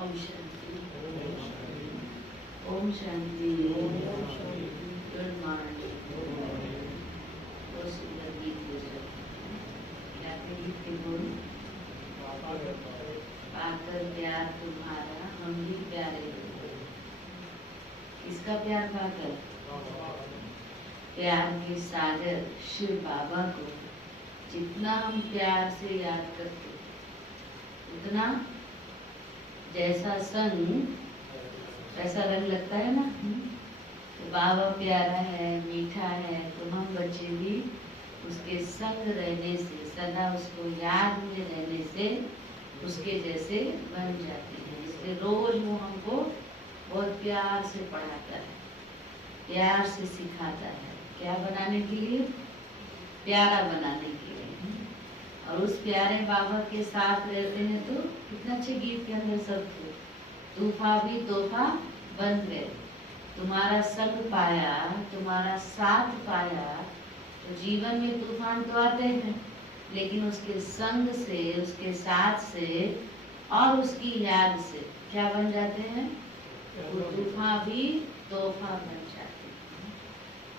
Om Shanti. Om Shanti. Good morning. बहुत सुंदर गीत हो सकता है। क्या गीत के बोल? पाकर प्यार तुम्हारा हम भी प्यारे हो। किसका प्यार पाकर? प्यार के सागर शिव बाबा को जितना हम प्यार से याद करते उतना जैसा संग वैसा रंग लगता है ना। तो बाबा प्यारा है, मीठा है, तो हम बच्चे भी उसके संग रहने से, सदा उसको याद में रहने से उसके जैसे बन जाते हैं। इसलिए रोज वो हमको बहुत प्यार से पढ़ाता है, प्यार से सिखाता है। क्या बनाने के लिए? प्यारा बनाने के लिए। और उस प्यारे बाबा के साथ रहते हैं तो कितना अच्छे गीत के अंदर सब थे, तूफा भी तोहफा बन गए। तुम्हारा संग पाया, तुम्हारा साथ पाया, तो जीवन में तूफान तो आते हैं, लेकिन उसके संग से, उसके साथ से और उसकी याद से क्या बन जाते हैं? वो तूफान भी तोहफा बन जाते हैं।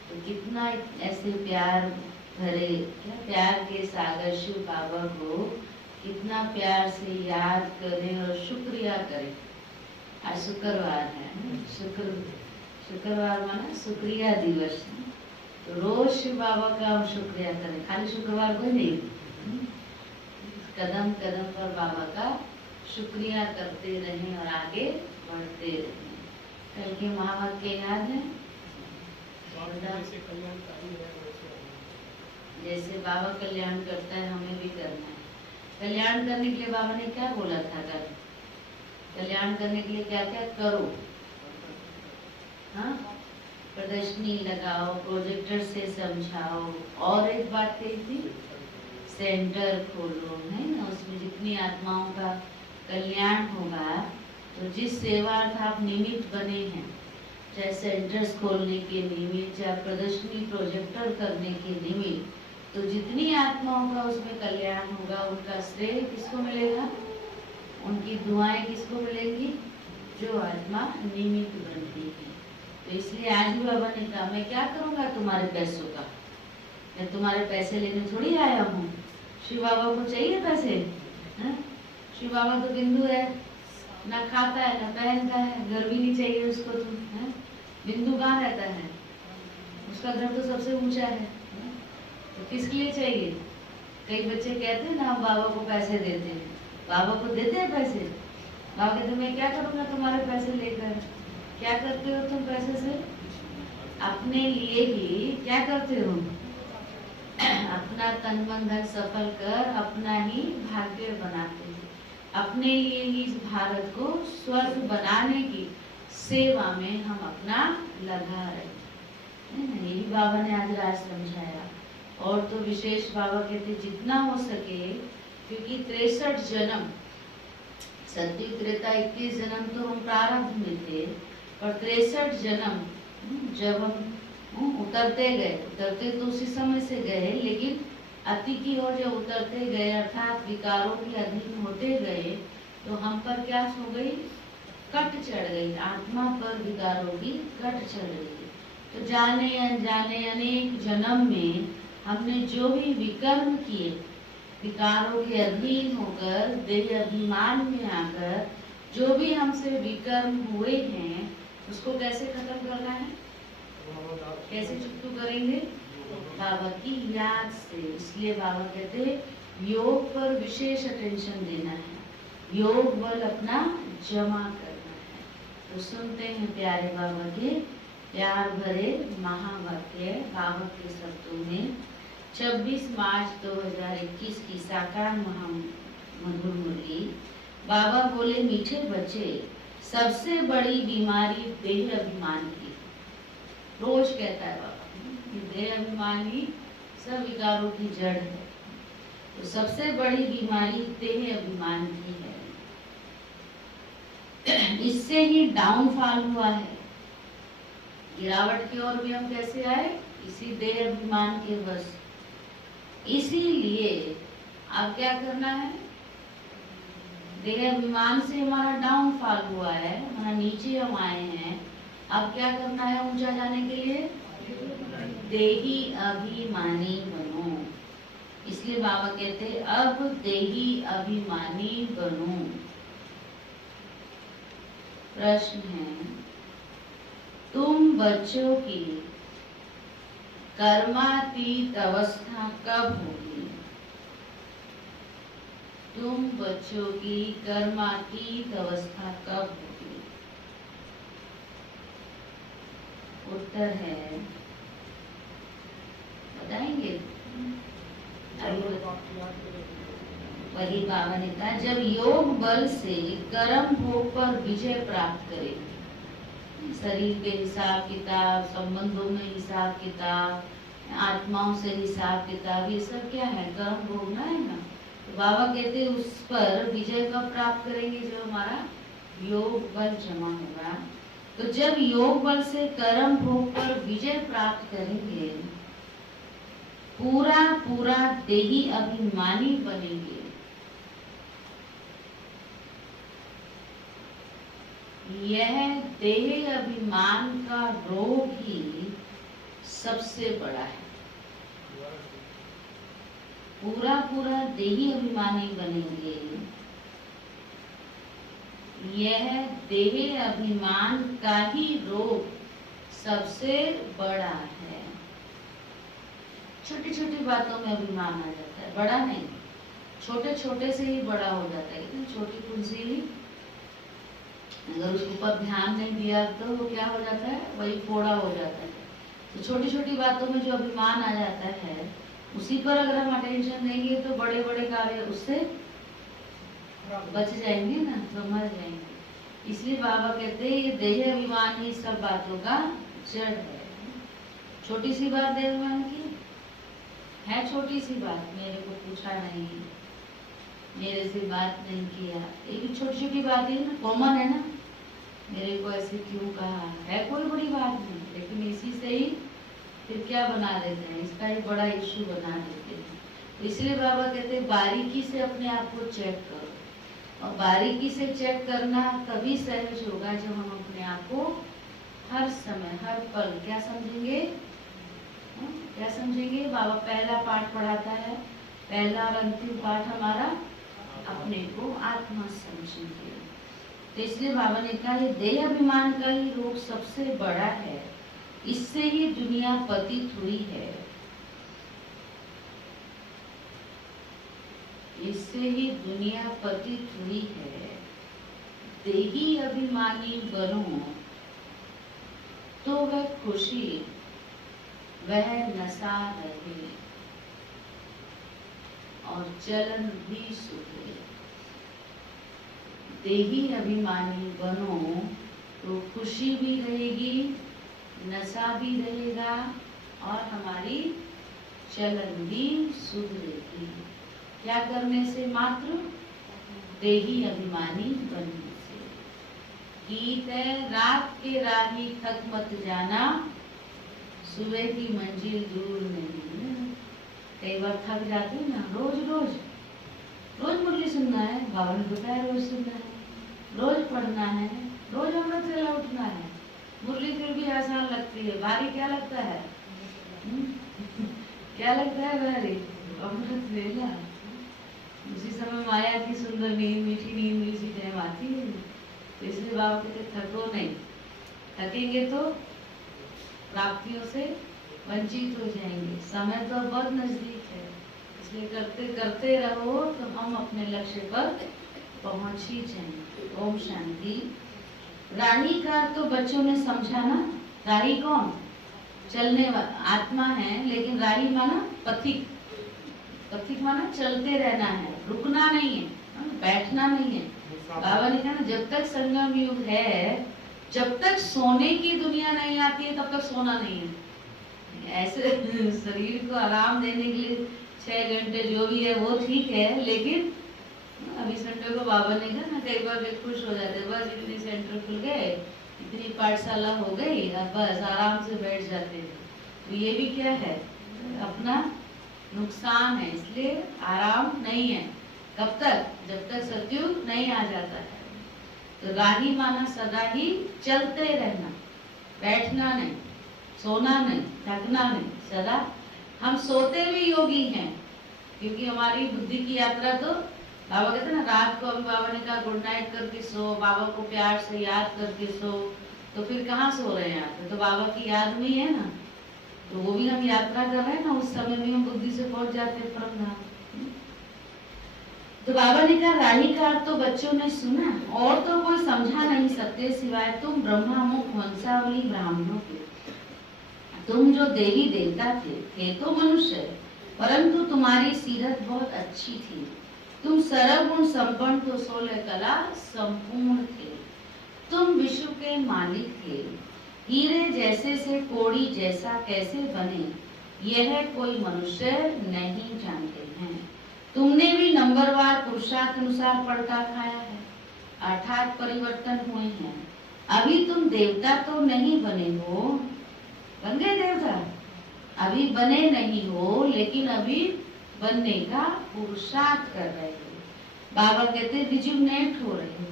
तो कितना ऐसे प्यार भरे, क्या प्यार के सागर शिव बाबा को कितना प्यार से याद करें और शुक्रिया करें। आज शुक्रवार है, शुक्रवार माना शुक्रिया दिवस है, तो रोज शिव बाबा का हम शुक्रिया करें, खाली शुक्रवार को नहीं। कदम कदम पर बाबा का शुक्रिया करते रहें और आगे बढ़ते रहें। कल के महावाक्य याद है? जैसे बाबा कल्याण करता है, हमें भी करना है। कल्याण करने के लिए बाबा ने क्या बोला था? कल्याण करने के लिए क्या क्या करो? हाँ, प्रदर्शनी लगाओ, प्रोजेक्टर से समझाओ, और एक बात कही थी, सेंटर खोलो, है ना, उसमें जितनी आत्माओं का कल्याण होगा। तो जिस सेवार्थ आप निमित्त बने हैं, चाहे सेंटर्स खोलने के निमित्त, चाहे प्रदर्शनी प्रोजेक्टर करने के निमित्त, तो जितनी आत्माओं का उसमें कल्याण होगा, उनका श्रेय किसको मिलेगा? उनकी दुआएं किसको मिलेंगी? जो आत्मा निमित्त बनती है। तो इसलिए आज भी बाबा ने कहा, मैं क्या करूँगा तुम्हारे पैसों का? मैं तुम्हारे पैसे लेने थोड़ी आया हूँ। शिव बाबा को चाहिए पैसे? है? शिव बाबा तो बिंदु है, ना खाता है ना पहनता है, घर भी नहीं चाहिए उसको। तो है? बिंदु कहाँ रहता है? उसका घर तो सबसे ऊंचा है, तो किसके लिए चाहिए? कई बच्चे कहते हैं ना, हम बाबा को पैसे देते हैं। बाबा को देते हैं पैसे? बाबा कहते मैं क्या करूँगा तुम्हारे पैसे लेकर? क्या करते हो तुम पैसे से? अपने लिए ही क्या करते हो? अपना तन मन धन सफल कर अपना ही भाग्य बनाते हैं। अपने लिए ही इस भारत को स्वर्ग बनाने की सेवा में हम अपना लगा रहे हैं। यही बाबा ने आज राज समझाया। और तो विशेष बाबा कहते जितना हो सके, क्योंकि 63 जन्म, सतयुग त्रेता 21 जन्म तो हम प्रारब्ध में थे, और 63 जन्म जब हम उतरते गए, उतरते तो उसी समय से गए, लेकिन अति की ओर जब उतरते गए, अर्थात विकारों के अधीन होते गए, तो हम पर क्या हो गई? कट चढ़ गई। आत्मा पर विकारों की कट चढ़ गई। तो जाने अनजाने अनेक जन्म में हमने जो भी विकर्म किए, विकारों के अधीन होकर, देह अभिमान में आकर जो भी हमसे विकर्म हुए हैं, उसको कैसे खत्म करना है? कैसे चुकतू करेंगे? बाबा की याद से। इसलिए बाबा कहते हैं योग पर विशेष अटेंशन देना है, योग बल अपना जमा करना है। तो सुनते हैं प्यारे बाबा के प्यार भरे महावाक्य बाबा के शब्दों में। 26 मार्च 2021 की साकार मधुर मुरली। बाबा बोले, मीठे बच्चे, सबसे बड़ी बीमारी देह अभिमान की। रोज कहता है बाबा, देह अभिमान ही सब विकारों की जड़ है। तो सबसे बड़ी बीमारी देह अभिमान की है। इससे ही डाउनफॉल हुआ है। गिरावट की ओर भी हम कैसे आए? इसी देह अभिमान के वश। इसीलिए अब क्या करना है? देह अभिमान से हमारा डाउनफॉल हुआ है, हमारा नीचे हम आए हैं। अब क्या करना है ऊंचा जाने के लिए? देही अभिमानी बनो। इसलिए बाबा कहते हैं अब देही अभिमानी बनो। प्रश्न है, तुम बच्चों की कर्मातीत अवस्था कब होगी? तुम बच्चों की कर्मातीत अवस्था कब होगी? उत्तर है, बताएंगे? वही बाबा ने कहा, जब योग बल से कर्म भोग पर विजय प्राप्त करे, शरीर के हिसाब किताब, संबंधों में हिसाब किताब, आत्माओं से हिसाब किताब, ये सब क्या है, कर्म भोगना है ना। तो बाबा कहते उस पर विजय कब प्राप्त करेंगे, जब हमारा योग बल जमा होगा। तो जब योग बल से कर्म भोग पर विजय प्राप्त करेंगे, पूरा पूरा देही अभिमानी बनेंगे। यह देह अभिमान का रोग ही सबसे बड़ा है। पूरा पूरा देही अभिमानी बनेंगे, यह देह अभिमान का ही रोग सबसे बड़ा है। छोटी छोटी बातों में अभिमान आ जाता है, बड़ा नहीं, छोटे छोटे से ही बड़ा हो जाता है। इतनी छोटी तुलसी ही अगर उसके ऊपर ध्यान नहीं दिया तो वो क्या हो जाता है, वही फोड़ा हो जाता है। तो छोटी छोटी बातों में जो अभिमान आ जाता है, उसी पर अगर हम अटेंशन देंगे तो बड़े बड़े कार्य उससे बच जाएंगे ना, तो मर जाएंगे। इसलिए बाबा कहते हैं ये देह अभिमान ही सब बातों का जड़ है। छोटी सी बात देह अभिमान की है, छोटी सी बात, मेरे को पूछा नहीं, मेरे से बात नहीं किया, ये भी छोटी छोटी बात है ना, कॉमन है ना, मेरे को ऐसे क्यों कहा, है कोई बड़ी बात नहीं, लेकिन इसी से ही फिर क्या बना देते हैं, इसका ही बड़ा इश्यू बना देते हैं। तो इसलिए बाबा कहते हैं बारीकी से अपने आप को चेक करो, और बारीकी से चेक करना तभी सहज होगा जब हम अपने आप को हर समय हर पल क्या समझेंगे, क्या समझेंगे। बाबा पहला पाठ पढ़ाता है, पहला और अंतिम पाठ हमारा अपने को आत्मा समझेंगे। तो इसलिए बाबा ने कहा ये देह अभिमान का ही रोग सबसे बड़ा है, इससे ही दुनिया पतित हुई है, इससे ही दुनिया पतित हुई है। देही अभिमानी बनो तो वह खुशी, वह नशा रहे और चलन भी सुधरे। देही अभिमानी बनो तो खुशी भी रहेगी, नशा भी रहेगा और हमारी चलन भी सुधरेगी। क्या करने से, मात्र देही अभिमानी बनने से। गीत है, रात के राही थक मत जाना, सुबह की मंजिल दूर नहीं। कई बार थक जाते हैं ना, रोज रोज रोज मुरली सुनना है, बाबा ने बताया रोज सुनना है, रोज पढ़ना है, रोज अमृत वेला उठना है। मुरली फिर भी आसान लगती है, भारी क्या लगता है? क्या लगता है भारी? अमृत वेला। उसी समय माया की सुंदर नींद, मीठी नींद भी इसी टाइम आती है। तो इसलिए बाबा कहते थको नहीं, थकेंगे तो प्राप्तियों से वंचित हो जाएंगे। समय तो बहुत नजदीक है, इसलिए करते करते रहो तो हम अपने लक्ष्य पर पहुंच ही जाएंगे। ओम शांति। राही का तो बच्चों ने समझा ना, राही कौन? चलने वाला आत्मा है, लेकिन राही माना पथिक। पथिक माना चलते रहना है, रुकना नहीं है, बैठना नहीं है। बाबा ने कहा ना, जब तक संगम युग है, जब तक सोने की दुनिया नहीं आती है तब तक सोना नहीं है। ऐसे शरीर को आराम देने के लिए 6 घंटे जो भी है वो ठीक है, लेकिन अभी संडे को बाबा ने कहा ना, कई बार वे खुश हो जाते, बस इतनी सेंटर खुल गए, इतनी पाठशाला हो गई, अब बस आराम से बैठ जाते हैं। तो ये भी क्या है, अपना नुकसान है। इसलिए आराम नहीं है। कब तक? जब तक सतयुग नहीं आ जाता है। तो राही माना सदा ही चलते रहना, बैठना नहीं, सोना नहीं, थकना नहीं, सदा। हम सोते भी योगी हैं, क्योंकि हमारी बुद्धि की यात्रा तो बाबा कहते हैं ना, रात को अभी बाबा ने कहा गुड नाइट करके सो, बाबा को प्यार से याद करके सो। तो फिर कहाँ सो रहे हैं आप? तो बाबा की याद में ही है ना, तो वो भी हम यात्रा कर रहे हैं ना, उस समय में हम बुद्धि से पहुंच जाते हैं परम धाम। तो बाबा ने कहा राही का तो बच्चों ने सुना, और तो कोई समझा नहीं सकते सिवाय तुम ब्रह्मामुख वंशावली ब्राह्मणों के। तुम जो देवी देवता थे तो मनुष्य, परंतु तुम्हारी सीरत बहुत अच्छी थी। तुम सर्वगुण संपन्न तो 16 कला संपूर्ण थे। तुम विश्व के मालिक थे। हीरे जैसे से कोड़ी जैसा कैसे बने, यह कोई मनुष्य नहीं जानते हैं। तुमने भी नंबरवार पुरुषार्थ अनुसार पलटा खाया है, अर्थात परिवर्तन हुए हैं। अभी तुम देवता तो नहीं बने हो, बन गए देवता, अभी बने नहीं हो, लेकिन अभी बनने का पुरुषार्थ कर रहे हो। बाबा कहते रिजुनेट हो रहे हो।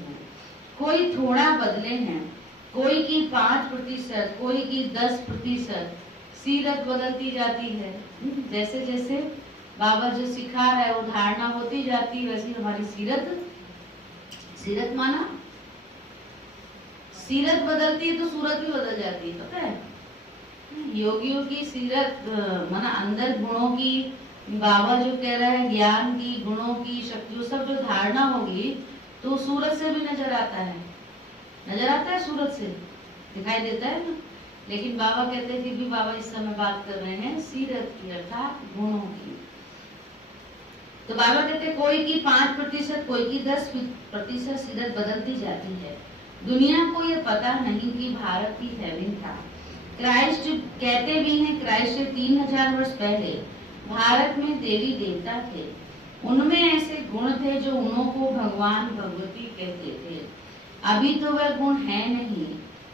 कोई थोड़ा बदले हैं, कोई की 5%, कोई की 10%, सीरत बदलती जाती है। जैसे जैसे बाबा जो सिखा रहा है वो धारणा होती जाती है, वैसे हमारी सीरत माना सीरत बदलती है तो सूरत भी बदल जाती है, पता है। योगियों की सीरत माना अंदर गुणों की, बाबा जो कह रहा है ज्ञान की, गुणों की, शक्तियों, सब जो धारणा होगी तो सूरत से भी नजर आता है, सूरत से दिखाई देता है ना। लेकिन बाबा कहते हैं, फिर भी बाबा इस समय बात कर रहे हैं सीरत की, अर्थात गुणों की। तो बाबा कहते हैं कोई की 5%, कोई की 10% सीरत बदलती जाती है। दुनिया को ये पता नहीं कि भारत ही हेवन था। क्राइस्ट कहते भी हैं, क्राइस्ट से 3000 वर्ष पहले भारत में देवी देवता थे। उनमें ऐसे गुण थे जो उनको भगवान भगवती कहते थे। अभी तो वह गुण है नहीं,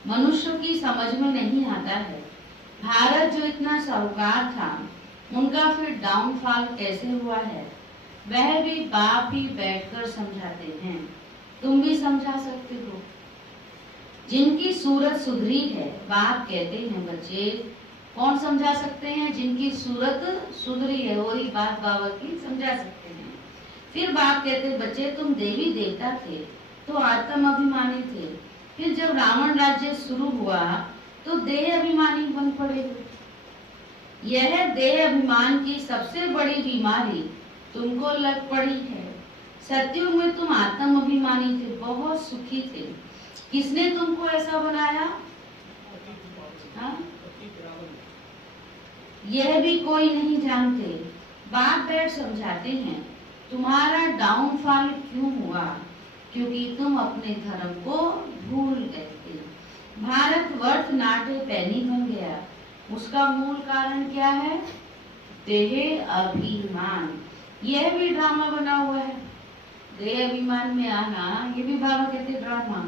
मनुष्य की समझ में नहीं आता है। भारत जो इतना साहूकार था, उनका फिर डाउनफॉल कैसे हुआ है, वह भी बाप ही बैठकर समझाते हैं। तुम भी समझा सकते हो। जिनकी सूरत सुधरी है, बाप कहते हैं बच्चे, कौन समझा सकते हैं? जिनकी सूरत सुधरी है, वही बात बाबा की समझा सकते हैं। फिर बाप कहते हैं बच्चे, तुम देवी देवता थे तो आत्म अभिमानी थे। फिर जब रावण राज्य शुरू हुआ तो देह अभिमानी बन पड़े। यह देह अभिमान की सबसे बड़ी बीमारी तुमको लग पड़ी है। सत्युग में तुम आत्म अभिमानी थे, बहुत सुखी थे। किसने तुमको ऐसा बनाया? हाँ? यह भी कोई नहीं जानते। बाप बैठ समझाते हैं, तुम्हारा डाउनफॉल क्यों हुआ? क्योंकि तुम अपने धर्म को भूल गए थे। भारत वर्थ नाटे पैनी बन गया। उसका मूल कारण क्या है? देह अभिमान। यह भी ड्रामा बना हुआ है। देह अभिमान में आना, ये भी बाबा कहते ड्रामा।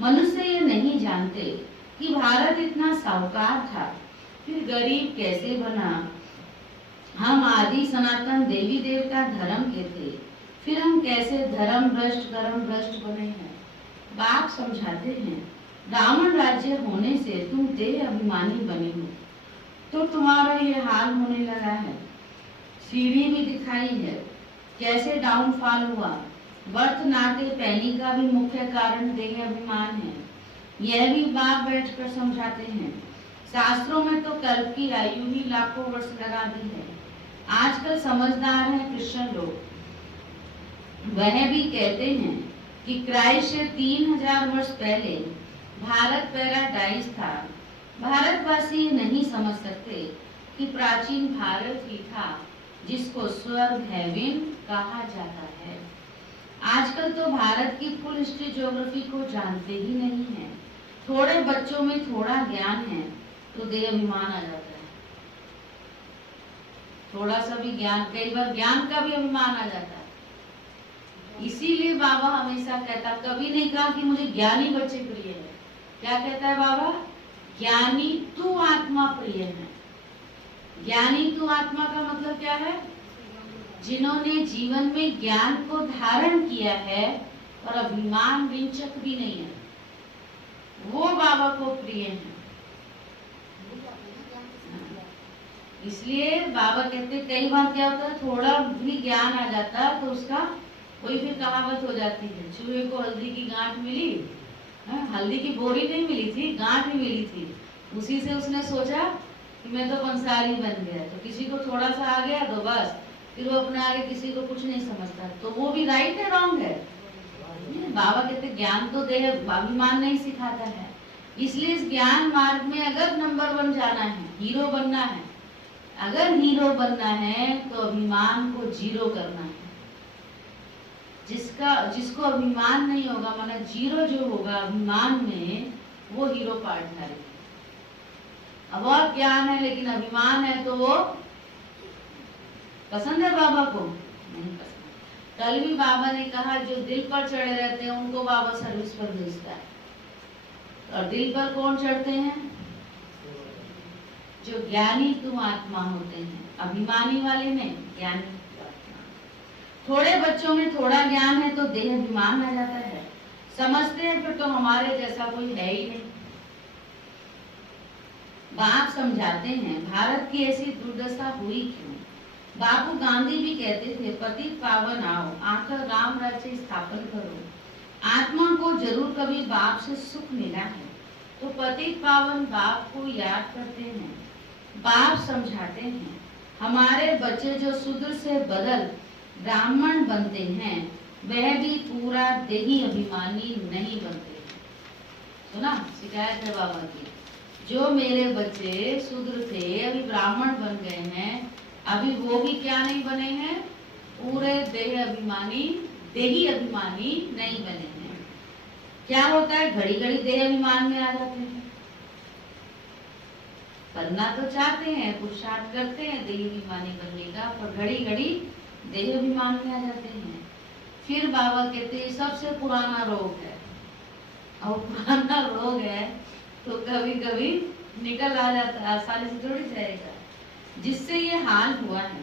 मनुष्य ये नहीं जानते कि भारत इतना साहूकार था, फिर गरीब कैसे बना। हम आदि सनातन देवी देवता धर्म के थे, फिर हम कैसे धर्म भ्रष्ट कर्म भ्रष्ट बने हैं। बाप समझाते हैं, रावण राज्य होने से तुम देह अभिमानी बने हो तो तुम्हारा ये हाल होने लगा है। सीढ़ी भी दिखाई है कैसे डाउनफॉल हुआ। वर्थ नाटे पैनी का भी मुख्य कारण देह अभिमान है। यह भी बाप बैठकर समझाते हैं। शास्त्रों में तो कल्प की आयु ही लाखों वर्ष लगा दी है। आजकल समझदार हैं कृष्ण लोग, वह भी कहते हैं कि क्राइस्ट से 3000 वर्ष पहले भारत पैराडाइज था। भारतवासी नहीं समझ सकते कि प्राचीन भारत ही था जिसको स्वर्ग हेवन कहा जाता है। आजकल तो भारत की फुल हिस्ट्री ज्योग्राफी को जानते ही नहीं है। थोड़े बच्चों में थोड़ा ज्ञान है तो देह अभिमान आ जाता है। थोड़ा सा भी ज्ञान, कई बार ज्ञान का भी अभिमान आ जाता है। इसीलिए बाबा हमेशा कहता, कभी नहीं कहा कि मुझे ज्ञानी बच्चे प्रिय है। क्या कहता है बाबा? ज्ञानी तू आत्मा प्रिय है। ज्ञानी तू आत्मा का मतलब क्या है? जिन्होंने जीवन में ज्ञान को धारण किया है और अभिमान विंचक भी नहीं है, वो बाबा को प्रिय है। इसलिए बाबा कहते कई बार क्या होता है, थोड़ा भी ज्ञान आ जाता है तो उसका कोई फिर कहावत हो जाती है, चूहे को हल्दी की गांठ मिली, हल्दी की बोरी नहीं मिली थी, गांठ ही मिली थी। उसी से उसने सोचा कि मैं तो बंसाली बन गया। तो किसी को थोड़ा सा आ गया तो बस फिर वो अपने आगे किसी को कुछ नहीं समझता। तो वो भी राइट है रॉन्ग है? बाबा कहते ज्ञान तो देह अभिमान नहीं सिखाता है। इसलिए इस ज्ञान मार्ग में अगर नंबर 1 जाना है, हीरो बनना है, अगर हीरो बनना है तो अभिमान को जीरो करना है। जिसको अभिमान नहीं होगा, माना जीरो जो होगा अभिमान में, वो हीरो पार्टनर है। अब बहुत ज्ञान है लेकिन अभिमान है तो वो पसंद है बाबा को? नहीं पसंद। कल भी बाबा ने कहा जो दिल पर चढ़े रहते हैं उनको बाबा सर्विस पर भेजता है। और दिल पर कौन चढ़ते हैं? जो ज्ञानी तुम आत्मा होते हैं, अभिमानी वाले नहीं, ज्ञानी आत्मा। थोड़े बच्चों में थोड़ा ज्ञान है तो देह अभिमान आ जाता है, समझते हैं फिर तो हमारे जैसा कोई है ही नहीं। बाप समझाते हैं भारत की ऐसी दुर्दशा हुई क्यों। बापू गांधी भी कहते थे पतित पावन आओ, आकर राम राज्य स्थापन करो। आत्मा को जरूर कभी बाप से सुख मिला है तो पतित पावन बाप को याद करते हैं। बाप समझाते हैं हमारे बच्चे जो शूद्र से बदल ब्राह्मण बनते हैं वह भी पूरा देही अभिमानी नहीं बनते। सुना शिकायत है बाबा की, जो मेरे बच्चे शूद्र थे अभी ब्राह्मण बन गए हैं, अभी वो भी क्या नहीं बने हैं? पूरे देही अभिमानी नहीं बने हैं। क्या होता है, घड़ी घड़ी देह अभिमान में आ जाते हैं। बनना तो चाहते हैं, पुरुषार्थ करते हैं देह अभिमानी बनने का, पर घड़ी घड़ी देह अभिमान में आ जाते हैं। फिर बाबा कहते हैं सबसे पुराना रोग है, और पुराना रोग है तो कभी कभी निकल आ जाता है, आसानी से थोड़ी जाएगा। जिससे ये हाल हुआ है,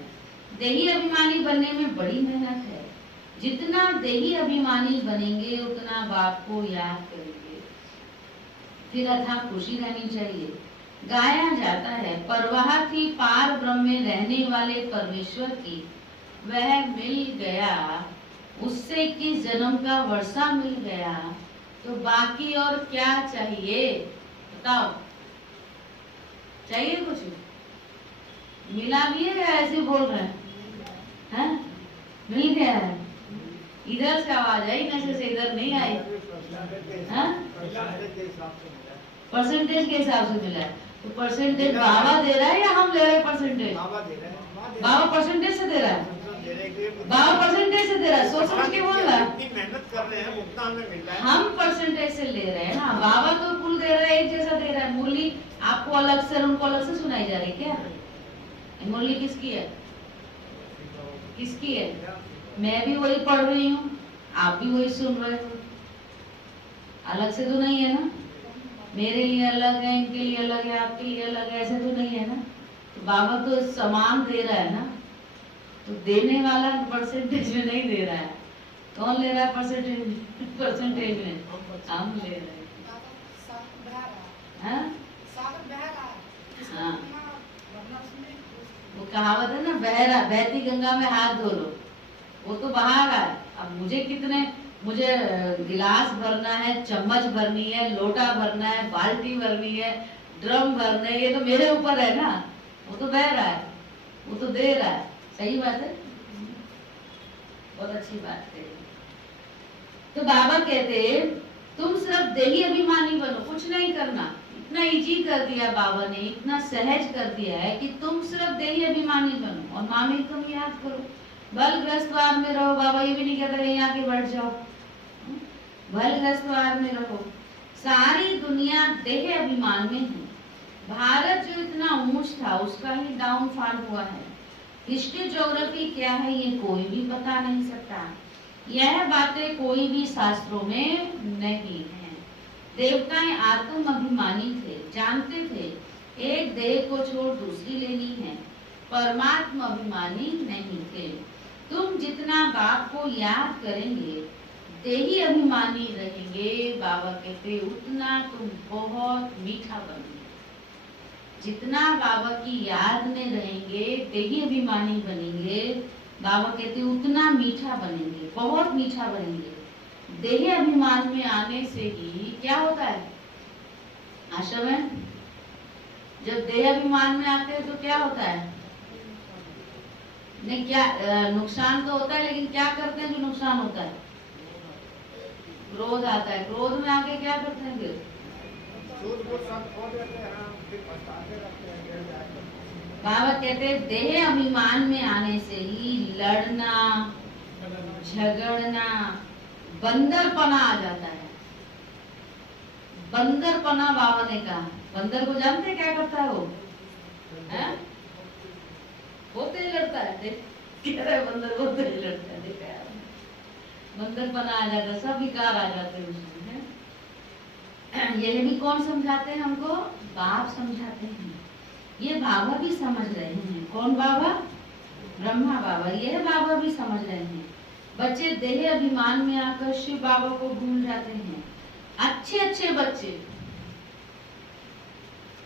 देही अभिमानी बनने में बड़ी मेहनत है। जितना देही अभिमानी बनेंगे उतना बाप को याद करेंगे, फिर अथा खुशी रहनी चाहिए। गाया जाता है परवाह थी पार ब्रह्म में रहने वाले परमेश्वर की, वह मिल गया उससे कि जन्म का वर्षा मिल गया, तो बाकी और क्या चाहिए बताओ? चाहिए कुछ? मिला भी है या ऐसे बोल रहे हैं? मिल गया है। इधर से आवाज आई, मैसेज से इधर नहीं आई। परसेंटेज के हिसाब से मिला है। तो परसेंटेज बाबा दे रहा है या हम ले रहे हैं परसेंटेज? बाबा परसेंटेज से दे रहा है। बाबा परसेंटेज से दे रहा है, सोच समझ के बोल रहा है। मेहनत कर रहे हैं, भुगतान में मिल रहा है। हम परसेंटेज से ले रहे हैं ना, बाबा तो कुल दे रहा है, एक जैसा दे रहा है। मुरली आपको अलग से, उनको अलग से सुनाई जा रही क्या? मुरली किसकी है? किसकी है? मैं भी वही पढ़ रही हूँ, आप भी वही सुन रहे हो, अलग से तो नहीं है ना। मेरे लिए अलग है, इनके लिए अलग है, आपके लिए अलग है, ऐसे तो नहीं है ना। तो बाबा तो समान दे रहा है ना, तो देने वाला परसेंटेज में नहीं दे रहा है। कौन ले रहा है परसेंटेज? परसेंटेज में हम ले रहे हैं। हाँ, वो कहावत है ना, बहरा बहती गंगा में हाथ धो लो, वो तो बहा रहा है। अब मुझे गिलास भरना है, चम्मच भरनी है, लोटा भरना है, बाल्टी भरनी है, ड्रम भरना है, ये तो मेरे ऊपर है ना। वो तो बह रहा है, वो तो दे रहा है। सही बात है, बहुत अच्छी बात है। तो बाबा कहते तुम सिर्फ देही अभिमानी बनो, कुछ नहीं करना। इतना इजी कर दिया बाबा ने, इतना सहज कर दिया है कि तुम सिर्फ देही अभिमानी बनो और मामी तुम याद करो। बलग्रस्तवाद में रहो, बाबा ये भी नहीं कहता यहीं आके बैठ जाओ। बलग्रस्तवाद में रहो। सारी दुनिया देह अभिमान में है। भारत जो इतना ऊंच था उसका ही डाउनफॉल हुआ है। हिस्ट्री ज्योग्राफी क्या है ये कोई भी बता नहीं सकता। यह बातें कोई भी शास्त्रों में नहीं है। देवताएं आत्म अभिमानी थे, जानते थे एक देह को छोड़ दूसरी लेनी है। परमात्मा अभिमानी नहीं थे। तुम जितना बाप को याद करेंगे, देही अभिमानी रहेंगे, बाबा कहते उतना तुम बहुत मीठा बनेंगे। जितना बाबा की याद में रहेंगे, देही अभिमानी बनेंगे, बाबा कहते उतना मीठा बनेंगे, बहुत मीठा बनेंगे। देह अभिमान में आने से ही क्या होता है आश्रम में? जब देह अभिमान में आते हैं तो क्या होता है? नहीं, क्या नुकसान तो होता है, लेकिन क्या करते हैं जो नुकसान होता है? क्रोध आता है। क्रोध में आके क्या करते हैं फिर? बाबा कहते हैं देह अभिमान में आने से ही लड़ना, झगड़ना, बंदरपना आ जाता है। बंदरपना बाबा ने कहा। बंदर को जानते हैं क्या करता है वो? हैं? बहुत तेज लड़ता है। देख कह रहे बंदर बहुत तेज लड़ता है। देखा यार, बंदरपना आ जाता है, सब विकार आ जाते हैं उसमें। यह भी कौन समझाते हैं हमको? बाप समझाते हैं। ये बाबा भी समझ रहे हैं। कौन बाबा? ब्रह्मा बाबा। यह बाबा भी समझ रहे हैं। बच्चे देह अभिमान में आकर शिव बाबा को भूल जाते हैं। अच्छे अच्छे बच्चे,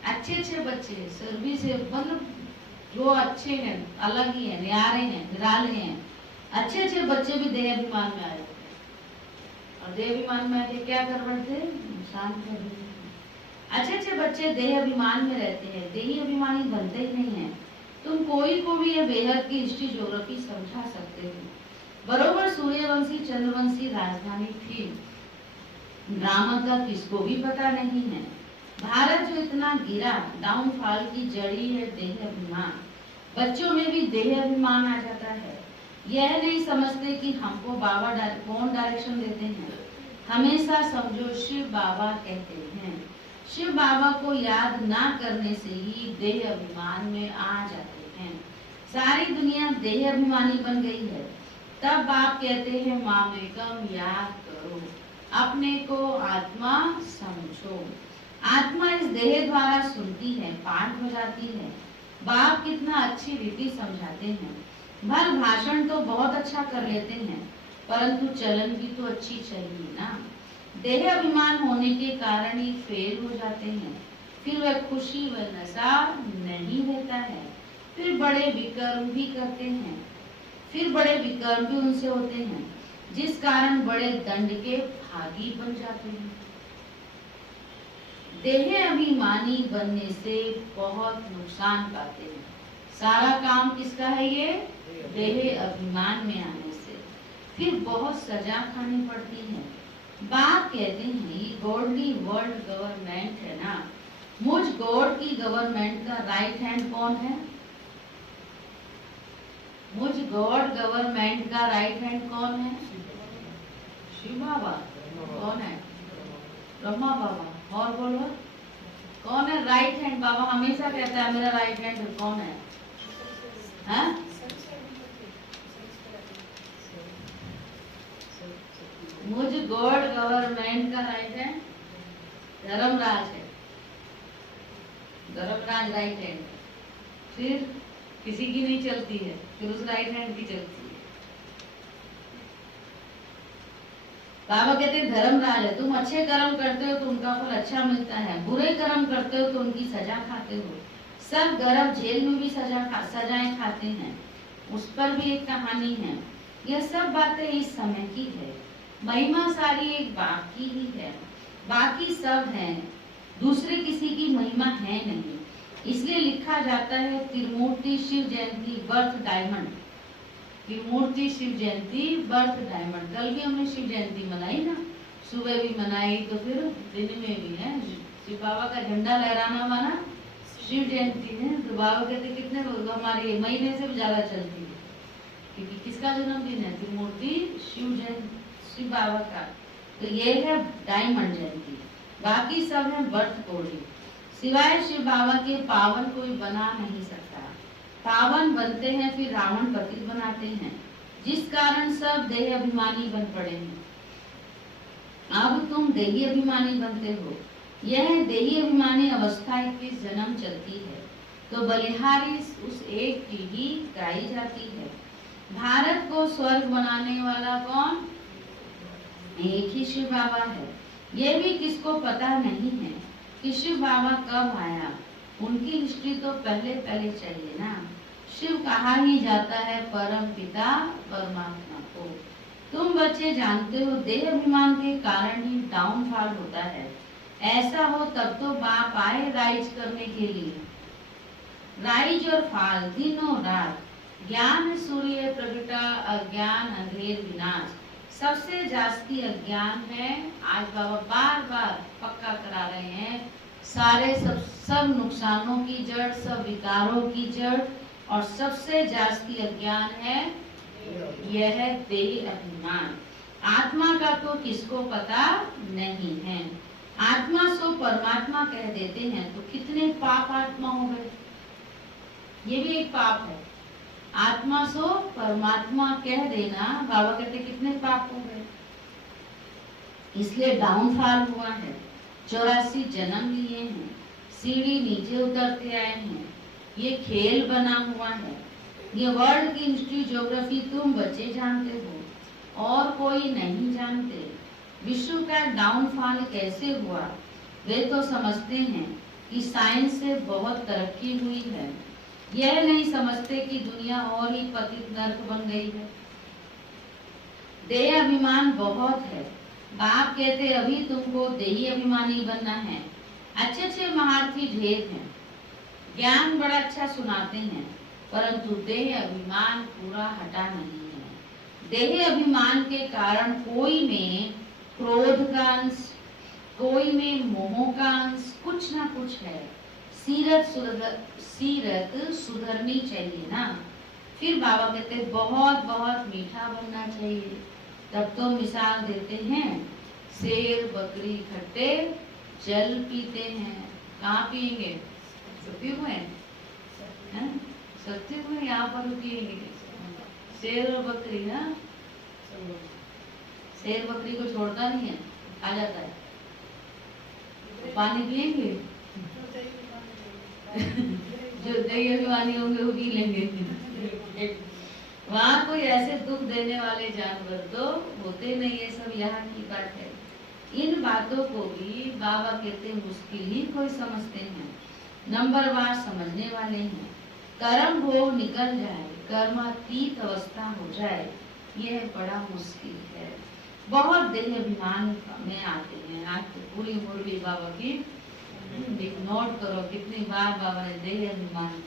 अच्छे अच्छे बच्चे सर्विस से मतलब जो अच्छे हैं, अलग ही है, न्यारे हैं, निराले हैं, अच्छे अच्छे बच्चे भी देह अभिमान में आए और देह अभिमान में आके क्या कर बैठते? नुकसान कर रहे हैं। अच्छे अच्छे बच्चे देह अभिमान में रहते हैं, देही अभिमानी बनते ही नहीं है। तुम कोई को भी ये बेहद की हिस्ट्री ज्योग्राफी समझा सकते हो। बरोबर सूर्यवंशी चंद्रवंशी राजधानी थी। ड्रामा का किसको भी पता नहीं है। भारत जो इतना गिरा, डाउनफॉल की जड़ी है देह अभिमान। बच्चों में भी देह अभिमान आ जाता है। यह नहीं समझते कि हमको बाबा कौन डायरेक्शन देते हैं। हमेशा समझो शिव बाबा कहते हैं। शिव बाबा को याद ना करने से ही देह अभिमान में आ जाते हैं। सारी दुनिया देह अभिमानी बन गई है। तब बाप कहते हैं मामेकम याद करो, अपने को आत्मा समझो। आत्मा इस देह द्वारा सुनती है, पाठ बजाती है। बाप कितना अच्छी रीति समझाते हैं। भल भाषण तो बहुत अच्छा कर लेते हैं, परंतु चलन भी तो अच्छी चाहिए ना। देह अभिमान होने के कारण ही फेल हो जाते हैं। फिर वह खुशी व नशा नहीं रहता है। फिर बड़े विकर्म भी करते हैं। फिर बड़े विकर्म भी उनसे होते हैं, जिस कारण बड़े दंड के भागी बन जाते हैं। देह अभिमानी बनने से बहुत नुकसान पाते हैं। सारा काम किसका है? ये देह अभिमान में आने से फिर बहुत सजा खानी पड़ती है। बाप कहते हैं ये गॉडली वर्ल्ड गवर्नमेंट है ना, मुझ गॉड की गवर्नमेंट का राइट हैंड कौन है? मुझ गॉड गवर्नमेंट का राइट हैंड कौन है? शिव बाबा। कौन है? ब्रह्मा बाबा। और बोलो कौन है राइट हैंड? बाबा हमेशा कहता है मेरा राइट हैंड कौन है? हाँ? मुझ गॉड गवर्नमेंट का राइट हैंड धर्मराज है। Dharmraj right hand. फिर किसी की नहीं चलती है, फिर उस राइट हैंड की चलती है। बाबा कहते हैं धर्मराज है। तुम अच्छे कर्म करते हो तो उनका फल अच्छा मिलता है, बुरे कर्म करते हो तो उनकी सजा खाते हो। सब गर्भ जेल में भी सजाएं खाते हैं, उस पर भी एक कहानी है। यह सब बातें इस समय की है। महिमा सारी एक बाप की ही है, बाकी सब है, दूसरे किसी की महिमा है नहीं। इसलिए लिखा जाता है त्रिमूर्ति शिव जयंती बर्थ डायमंड। त्रिमूर्ति शिव जयंती बर्थ डायमंड। कल भी हमने शिव जयंती मनाई ना, सुबह भी मनाई तो फिर दिन में भी है। शिव बाबा का झंडा लहराना माना शिव जयंती है। तो बाबा कहते कितने हमारे महीने से भी ज्यादा चलती है, क्योंकि किसका जन्मदिन है? त्रिमूर्ति शिव जयंती, शिव बाबा का। तो ये है डायमंड जयंती, बाकी सब है बर्थ कोडी। सिवाय शिव बाबा के पावन कोई बना नहीं सकता। पावन बनते हैं फिर रावण पतित बनाते हैं, जिस कारण सब देह अभिमानी बन पड़े हैं। अब तुम देही अभिमानी बनते हो। यह देही अभिमानी अवस्था 21 जन्म चलती है, तो बलिहारी उस एक की ही गाई जाती है। भारत को स्वर्ग बनाने वाला कौन? एक ही शिव बाबा है। यह भी किसको पता नहीं है कि शिव बाबा कब आया। उनकी हिस्ट्री तो पहले चाहिए ना। शिव कहा ही जाता है परम पिता परमात्मा को। तुम बच्चे जानते हो देह अभिमान के कारण ही डाउनफॉल होता है। ऐसा हो तब तो बाप आए राइज करने के लिए। राइज और फाल दिनों रात, ज्ञान सूर्य प्रगटा, अज्ञान अंधेर विनाश। सबसे जास्ती अज्ञान है। आज बाबा बार बार पक्का करा रहे हैं, सारे सब नुकसानों की जड़, सब विकारों की जड़ और सबसे जास्ती अज्ञान है यह देह अभिमान। आत्मा का तो किसको पता नहीं है। आत्मा सो परमात्मा कह देते हैं तो कितने पाप आत्मा हो गए, ये भी एक पाप है। आत्मा सो परमात्मा कह देना, बाबा कहते कितने पाप हो गए। इसलिए डाउनफॉल हुआ है, 84 जन्म लिए हैं, सीढ़ी नीचे उतरते आए हैं, ये खेल बना हुआ है। ये वर्ल्ड की हिस्ट्री ज्योग्राफी तुम बच्चे जानते हो और कोई नहीं जानते। विश्व का डाउनफॉल कैसे हुआ वे तो समझते हैं कि साइंस से बहुत तरक्की हुई है, यह नहीं समझते कि दुनिया और ही पतित नर्क बन गई है। देह अभिमान बहुत है। बाप कहते अभी तुमको देही अभिमानी बनना है। अच्छे अच्छे महारथी ढेर हैं, ज्ञान बड़ा अच्छा सुनाते हैं, परंतु देह अभिमान पूरा हटा नहीं है। देह अभिमान के कारण कोई में क्रोध का अंश, कोई में मोह का अंश, कुछ ना कुछ है। सीरत सुधरनी चाहिए ना। फिर बाबा कहते बहुत बहुत मीठा बनना चाहिए। तब तो मिसाल देते हैं, शेर बकरी खट्टे जल पीते हैं। कहाँ पिएंगे? सत्युग में, सत्युग में यहाँ पर पिएंगे। शेर और बकरी ना, शेर बकरी को छोड़ता नहीं है, खा जाता है। पानी पिएंगे जो दही अभिमानी होंगे वो पी लेंगे। वहाँ कोई ऐसे दुख देने वाले जानवर तो होते नहीं, ये सब यहाँ की बात है। इन बातों को भी बाबा कहते मुश्किल ही कोई समझते हैं, नंबरवार समझने वाले हैं। कर्म भोग निकल जाए, कर्मातीत अवस्था हो जाए, यह बड़ा मुश्किल है। बहुत देह अभिमान में आते हैं। आज तो पूरी मुरली बाबा की नोट करो कितनी बार बाबा ने देह अभिमान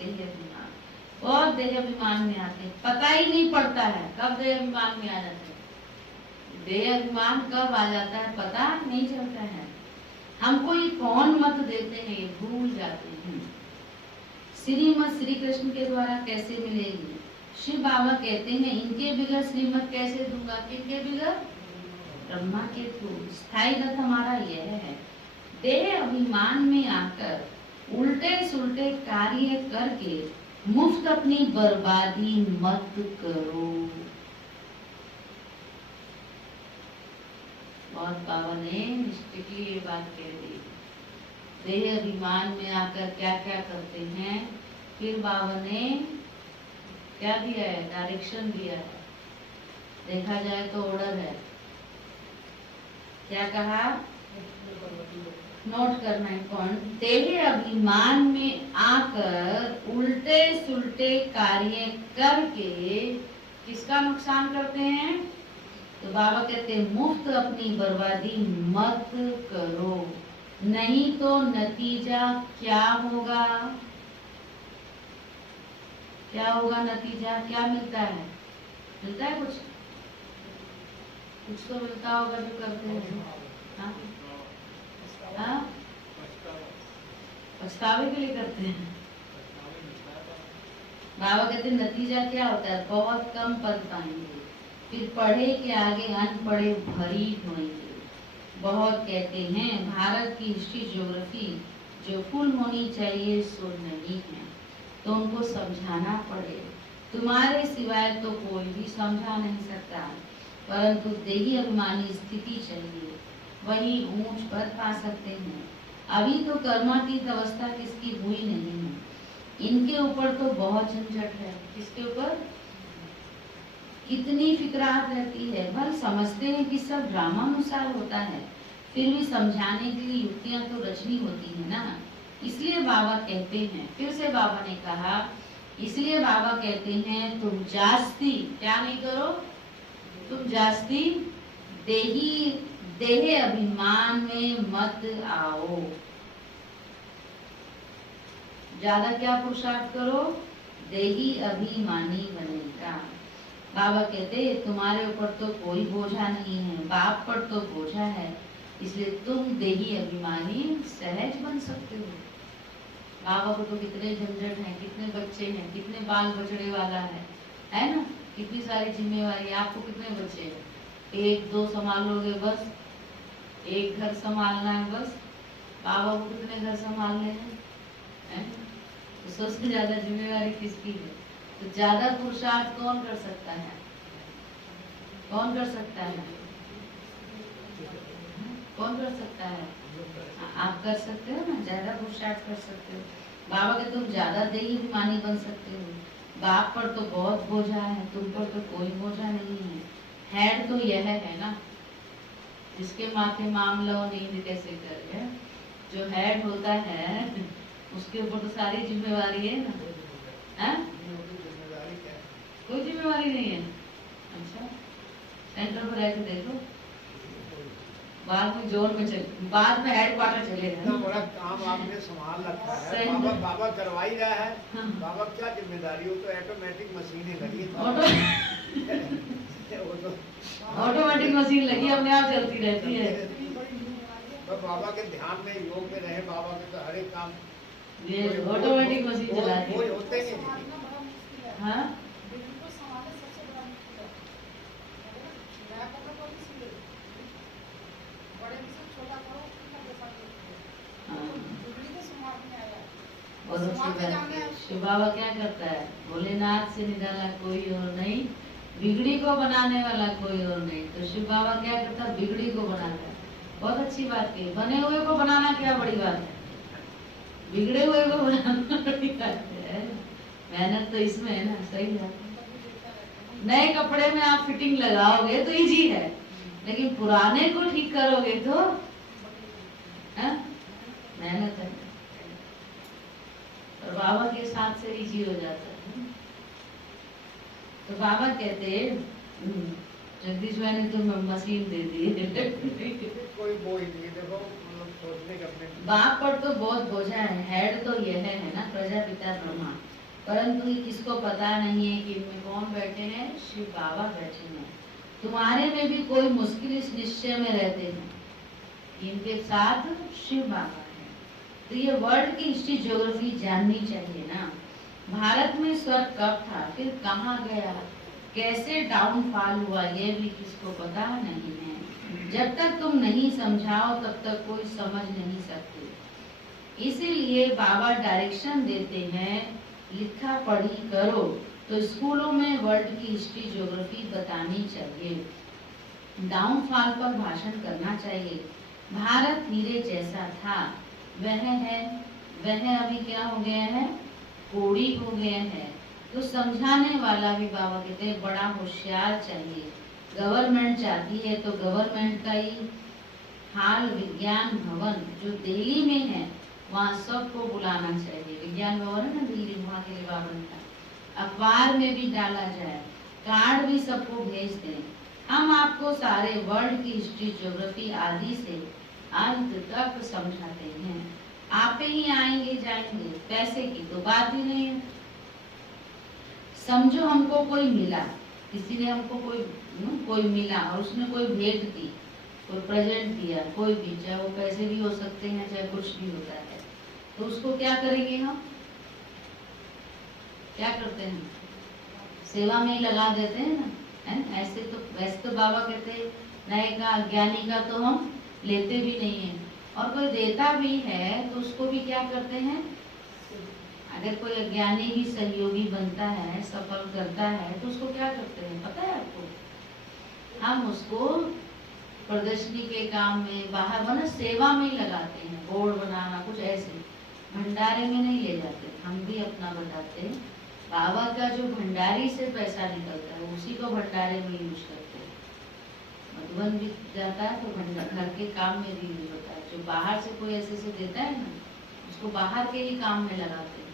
बहुत देह अभिमान में आते हैं। पता ही नहीं पड़ता है कब देह अभिमान में आ जाते हैं। देह अभिमान कब आ जाता है पता नहीं चलता है। हमको ये कौन मत देते हैं, ये भूल जाते हैं। श्रीमत श्री कृष्ण के द्वारा कैसे मिलेगी? शिव बाबा कहते हैं इनके बिगड़ श्रीमत कैसे दूंगा? किनके बिगड़? ब्रह्मा के थ्रू। स्थायी रथ हमारा यह है, देह अभिमान में आकर उल्टे सुल्टे कार्य करके मुफ्त अपनी बर्बादी मत करो। बहुत बाबा ने स्ट्रिक्टली ये बात कह दी। देह अभिमान में आकर क्या क्या करते हैं, फिर बाबा ने क्या दिया है? डायरेक्शन दिया है। देखा जाए तो ऑर्डर है। क्या कहा? नोट करना है कौन? देह अभिमान में आकर उल्टे सुल्टे कार्य करके किसका नुकसान करते हैं? तो बाबा कहते हैं मुफ्त अपनी बर्बादी मत करो, नहीं तो नतीजा क्या होगा? क्या होगा नतीजा? क्या मिलता है? मिलता है कुछ? कुछ तो मिलता होगा जो करते हैं। हाँ? हाँ? पछतावे के लिए करते हैं। बाबा कहते नतीजा क्या होता है? बहुत कम पद पाएंगे, फिर पढ़े के आगे अनपढ़े भरी होंगे। बहुत कहते हैं भारत की हिस्ट्री ज्योग्राफी जो फुल होनी चाहिए सो नहीं है, तो उनको समझाना पड़े। तुम्हारे सिवाय तो कोई भी समझा नहीं सकता, परंतु देही अभिमानी स्थिति चाहिए, वही ऊंच पद पा सकते हैं। अभी तो कर्मातीत अवस्था किसकी हुई नहीं है, इनके ऊपर तो बहुत झंझट है। किसके ऊपर? कितनी फिक्राहट रहती है। भल समझते हैं कि सब ड्रामा अनुसार होता है, फिर भी समझाने के लिए युक्तियां तो रचनी होती है ना। इसलिए बाबा कहते हैं, फिर से बाबा ने कहा, इसलिए बाबा कहते हैं तुम जास्ती क्या नहीं करो, तुम जास्ती देह अभिमान में मत आओ। ज्यादा क्या पुरुषार्थ करो? देही अभिमानी बनेगा। बाबा कहते तुम्हारे ऊपर तो कोई बोझा नहीं है, बाप पर तो बोझा है। इसलिए तुम देही अभिमानी सहज बन सकते हो। बाबा को तो कितने झंझट हैं, कितने बच्चे हैं, कितने बाल बछड़े वाला है ना, कितनी सारी जिम्मेवारी। आपको कितने बच्चे हैं? 1 2 संभालोगे बस, एक घर संभालना है बस। बाबा को कितने घर संभालने हैं? तो सबसे ज्यादा जिम्मेवारी किसकी है? तो ज्यादा पुरुषार्थ कौन कर सकता है? कौन कर सकता है? कौन कर सकता है? आप कर सकते हो ना, ज्यादा पुरुषार्थ कर सकते हो। बाबा के तुम ज्यादा देही अभिमानी बन सकते हो। बाप पर तो बहुत बोझा है, तुम पर तो कोई बोझा नहीं है। हेड तो यह है ना, जिसके माथे मामला नींद कैसे करे। जो हेड होता है उसके ऊपर तो सारी जिम्मेवारी है ना, है? कोई जिम्मेवारी नहीं है। अच्छा, सेंटर पर रह के देखो, बाद में जोन में चले, बाद में हेड क्वार्टर चलेगा। इतना बड़ा काम आपने संभाल रखा है। बाबा बाबा करवा ही रहा है। हाँ। बाबा क्या जिम्मेदारी हो, तो ऑटोमेटिक मशीनें लगी वो तो ऑटोमेटिक मशीन लगी, अपने आप चलती रहती है। तो बाबा के ध्यान में, योग में रहे, बाबा के तो हर एक काम ये ऑटोमेटिक मशीन चलाती कोई है। होते ही नहीं। हाँ, और शिव बाबा क्या करता है? भोलेनाथ से निराला कोई और नहीं, बिगड़ी को बनाने वाला कोई और नहीं। तो शिव बाबा क्या करता है? बिगड़ी को बनाता है। बहुत अच्छी बात की, बने हुए को बनाना क्या बड़ी बात है? बिगड़े हुए को बनाना बड़ी बात है। मेहनत तो इसमें है ना, सही है। नए कपड़े में आप फिटिंग लगाओगे तो इजी है, लेकिन पुराने को ठीक करोगे तो मेहनत है। और बाबा के साथ से इजी हो जाता है। तो बाबा कहते जगदीश भाई ने तो मशीन दे दी कोई बोझ नहीं, देखो सोचने का अपने बाप पर तो बहुत बोझा है। हेड तो यह है ना, प्रजापिता ब्रह्मा, परंतु किसको पता नहीं है कि इनमें कौन बैठे हैं? शिव बाबा बैठे हैं। तुम्हारे में भी कोई मुश्किल इस निश्चय में रहते हैं, इनके साथ शिव बाबा है। तो ये वर्ल्ड की हिस्ट्री ज्योग्राफी जाननी चाहिए ना। भारत में स्वर्ग कब था, फिर कहाँ गया, कैसे डाउनफॉल हुआ, ये भी किसको पता नहीं है। जब तक तुम नहीं समझाओ तब तक कोई समझ नहीं सकते। इसीलिए बाबा डायरेक्शन देते हैं, लिखा पढ़ी करो। तो स्कूलों में वर्ल्ड की हिस्ट्री ज्योग्राफी बतानी चाहिए, डाउनफॉल पर भाषण करना चाहिए। भारत हीरे जैसा था, वह है, वह अभी क्या हो गया है? कोड़ी हो गया है। तो समझाने वाला भी बाबा कहते हैं बड़ा होशियार चाहिए। गवर्नमेंट चाहती है तो गवर्नमेंट का ही हाल विज्ञान भवन जो दिल्ली में है, वहाँ सबको बुलाना चाहिए। विज्ञान भवन है ना दिल्ली, वहाँ के लिए बाबा का अखबार में भी डाला जाए, कार्ड भी सबको भेज दें। हम आपको सारे वर्ल्ड की हिस्ट्री ज्योग्राफी आदि से अंत तक समझाते हैं। आप ही आएंगे जाएंगे, पैसे की तो बात ही नहीं है। समझो हमको कोई मिला, किसी ने हमको कोई मिला और उसने कोई भेंट दी, कोई प्रेजेंट दिया, कोई भी, चाहे वो पैसे भी हो सकते हैं, चाहे कुछ भी होता है, तो उसको क्या करेंगे हम? क्या करते हैं? सेवा में ही लगा देते हैं ना, है? ऐसे तो वैसे तो बाबा कहते हैं नए का अज्ञानी का तो हम लेते भी नहीं है, और कोई देता भी है तो उसको भी क्या करते हैं? अगर कोई अज्ञानी भी सहयोगी बनता है, सफल करता है, तो उसको क्या करते हैं पता है आपको? हम उसको प्रदर्शनी के काम में, बाहर बना सेवा में ही लगाते हैं, बोर्ड बनाना कुछ ऐसे, भंडारे में नहीं ले जाते। हम भी अपना बताते हैं, बाबा का जो भंडारी से पैसा निकलता है उसी को भंडारे में यूज करते हैं। मधुबन भी जाता है तो घर के काम में भी यूज होता है। जो बाहर से कोई ऐसे देता है ना, उसको बाहर के ही काम में लगाते हैं।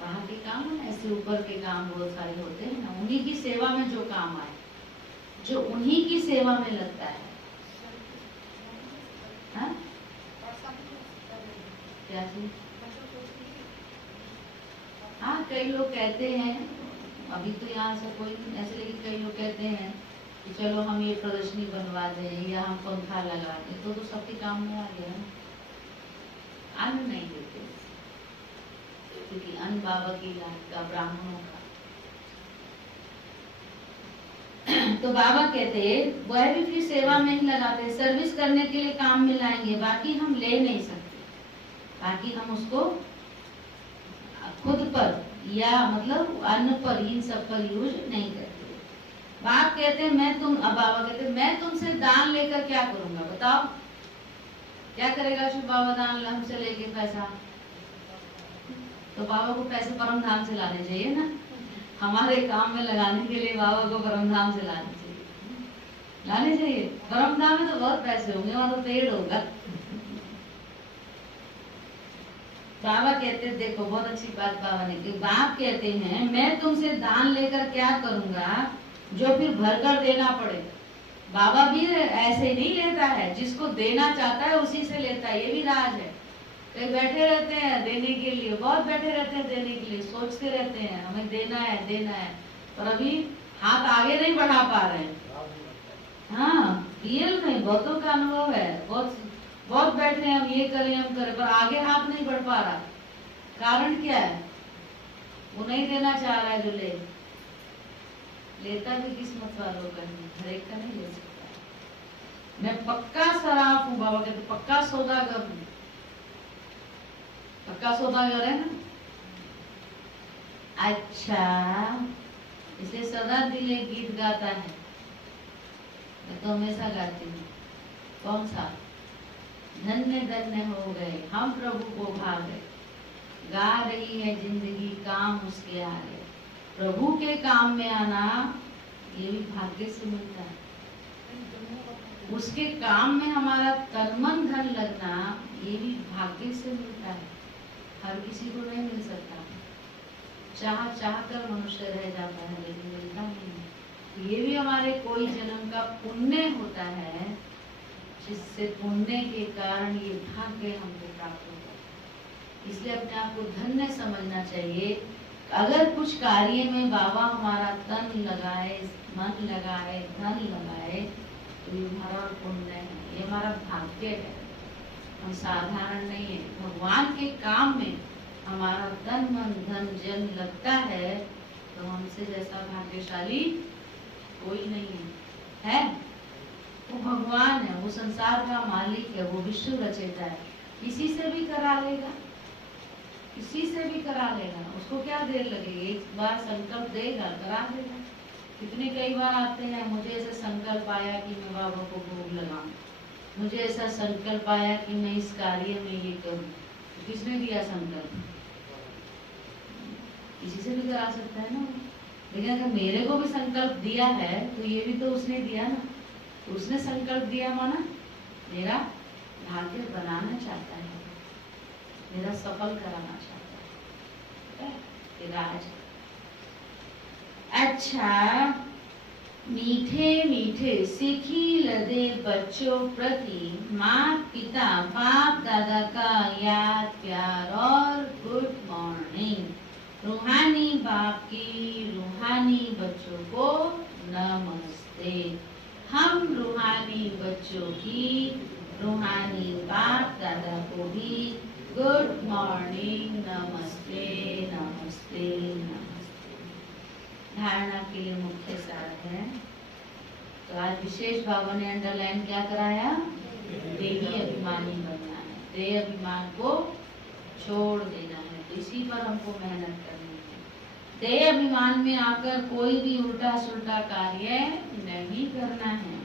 बाहर के काम है ऐसे, ऊपर के काम बहुत सारे होते हैं ना, उन्हीं की सेवा में जो काम आए, जो उन्हीं की सेवा में लगता है। हाँ? क्या चीज? हाँ, कई लोग कहते हैं, अभी तो यहाँ से कोई ऐसे, लेकिन कई लोग कहते हैं कि चलो हम ये प्रदर्शनी बनवा दें या हम पंखा लगा दें, तो सबके काम में आ गया ना। अन्न नहीं देते क्योंकि अन्न बाबा की लाट का, ब्राह्मणों का। तो बाबा कहते वह भी फिर सेवा में ही लगाते, सर्विस करने के लिए काम में लाएंगे, बाकी हम ले नहीं सकते, बाकी हम उसको खुद पर या मतलब अन्न पर, इन सब पर यूज नहीं करते। बाप कहते अब बाबा कहते मैं तुमसे दान लेकर क्या करूंगा, बताओ क्या करेगा शिव बाबा दान हमसे लेके पैसा? तो बाबा को पैसे परम धाम से लाने चाहिए ना, हमारे काम में लगाने के लिए बाबा को परम धाम से लाने चाहिए। परम धाम में तो बहुत पैसे होंगे, वहां तो पेड़ होगा। बाबा कहते देखो बहुत अच्छी बात बाबा ने की। बाप कहते हैं मैं तुमसे दान लेकर क्या करूंगा जो फिर भरकर देना पड़े। बाबा भी ऐसे नहीं लेता है, जिसको देना चाहता है उसी से लेता है, ये भी राज है। कई बैठे रहते हैं देने के लिए, बहुत बैठे रहते हैं देने के लिए, सोचते रहते हैं हमें देना है, पर अभी हाथ आगे नहीं बढ़ा पा रहे हैं। हाँ रियल में बहुतों का अनुभव है, बहुत बैठे हैं हम ये करें हम करें, पर आगे हाथ नहीं बढ़ पा रहा। कारण क्या है? वो नहीं देना चाह रहा है जो लेता भी किस्मत वालों का नहीं, हर एक का नहीं ले सकता। मैं पक्का सराफ हूँ, बाबा कहते पक्का सौदागर हूँ, पक्का सौदागर है ना। अच्छा इसलिए सदा दिल एक गीत गाता है, मैं तो हमेशा गाती हूँ। कौन सा? धन्य धन्य हो गए हम प्रभु को भा गए, गा रही है जिंदगी काम उसके आ गए। प्रभु के काम में आना ये भी भाग्य से मिलता है, उसके काम में हमारा तन मन धन लगना ये भी भाग्य से मिलता है, हर किसी को नहीं मिल सकता। चाह कर मनुष्य रह जाता है लेकिन मिलता नहीं। ये भी हमारे कोई जन्म का पुण्य होता है, जिससे पुण्य के कारण ये भाग्य हमको प्राप्त होता है। इसलिए अपने आप को धन्य समझना चाहिए। अगर कुछ कार्य में बाबा हमारा तन लगाए, मन लगाए, धन लगाए, तो ये हमारा पुण्य है, ये हमारा भाग्य है, हम साधारण नहीं है। भगवान के काम में हमारा तन मन धन जन लगता है तो हमसे जैसा भाग्यशाली कोई नहीं है। वो भगवान है, वो संसार का मालिक है, वो विश्व रचयिता है, किसी से भी करा लेगा, किसी से भी करा लेगा। उसको क्या देर लगेगी, एक बार संकल्प देगा करा देगा। कितने कई बार आते हैं, मुझे ऐसा संकल्प आया कि मैं बाबा को भोग लगाऊं, मुझे ऐसा संकल्प आया कि मैं इस कार्य में ये करूं। तो किसने दिया संकल्प? किसी से भी करा सकता है ना। लेकिन अगर मेरे को भी संकल्प दिया है तो ये भी तो उसने दिया ना। तो उसने संकल्प दिया माना मेरा भाग्य बनाना चाहता है, मेरा सफल कराना चाहता है, ये राज। अच्छा मीठे मीठे सीखी लदे बच्चों प्रति माँ पिता बाप दादा का याद प्यार और गुड मॉर्निंग। रूहानी बाप की रूहानी बच्चों को नमस्ते। हम रूहानी बच्चों की रूहानी बाप दादा को भी गुड मॉर्निंग, नमस्ते नमस्ते नमस्ते। धारणा के लिए मुख्य सार है। तो आज विशेष बाबा ने अंडरलाइन क्या कराया? देही अभिमानी बनना है, देह अभिमान को छोड़ देना है। तो इसी पर हमको मेहनत करनी है। देह अभिमान में आकर कोई भी उल्टा सुल्टा कार्य नहीं करना है।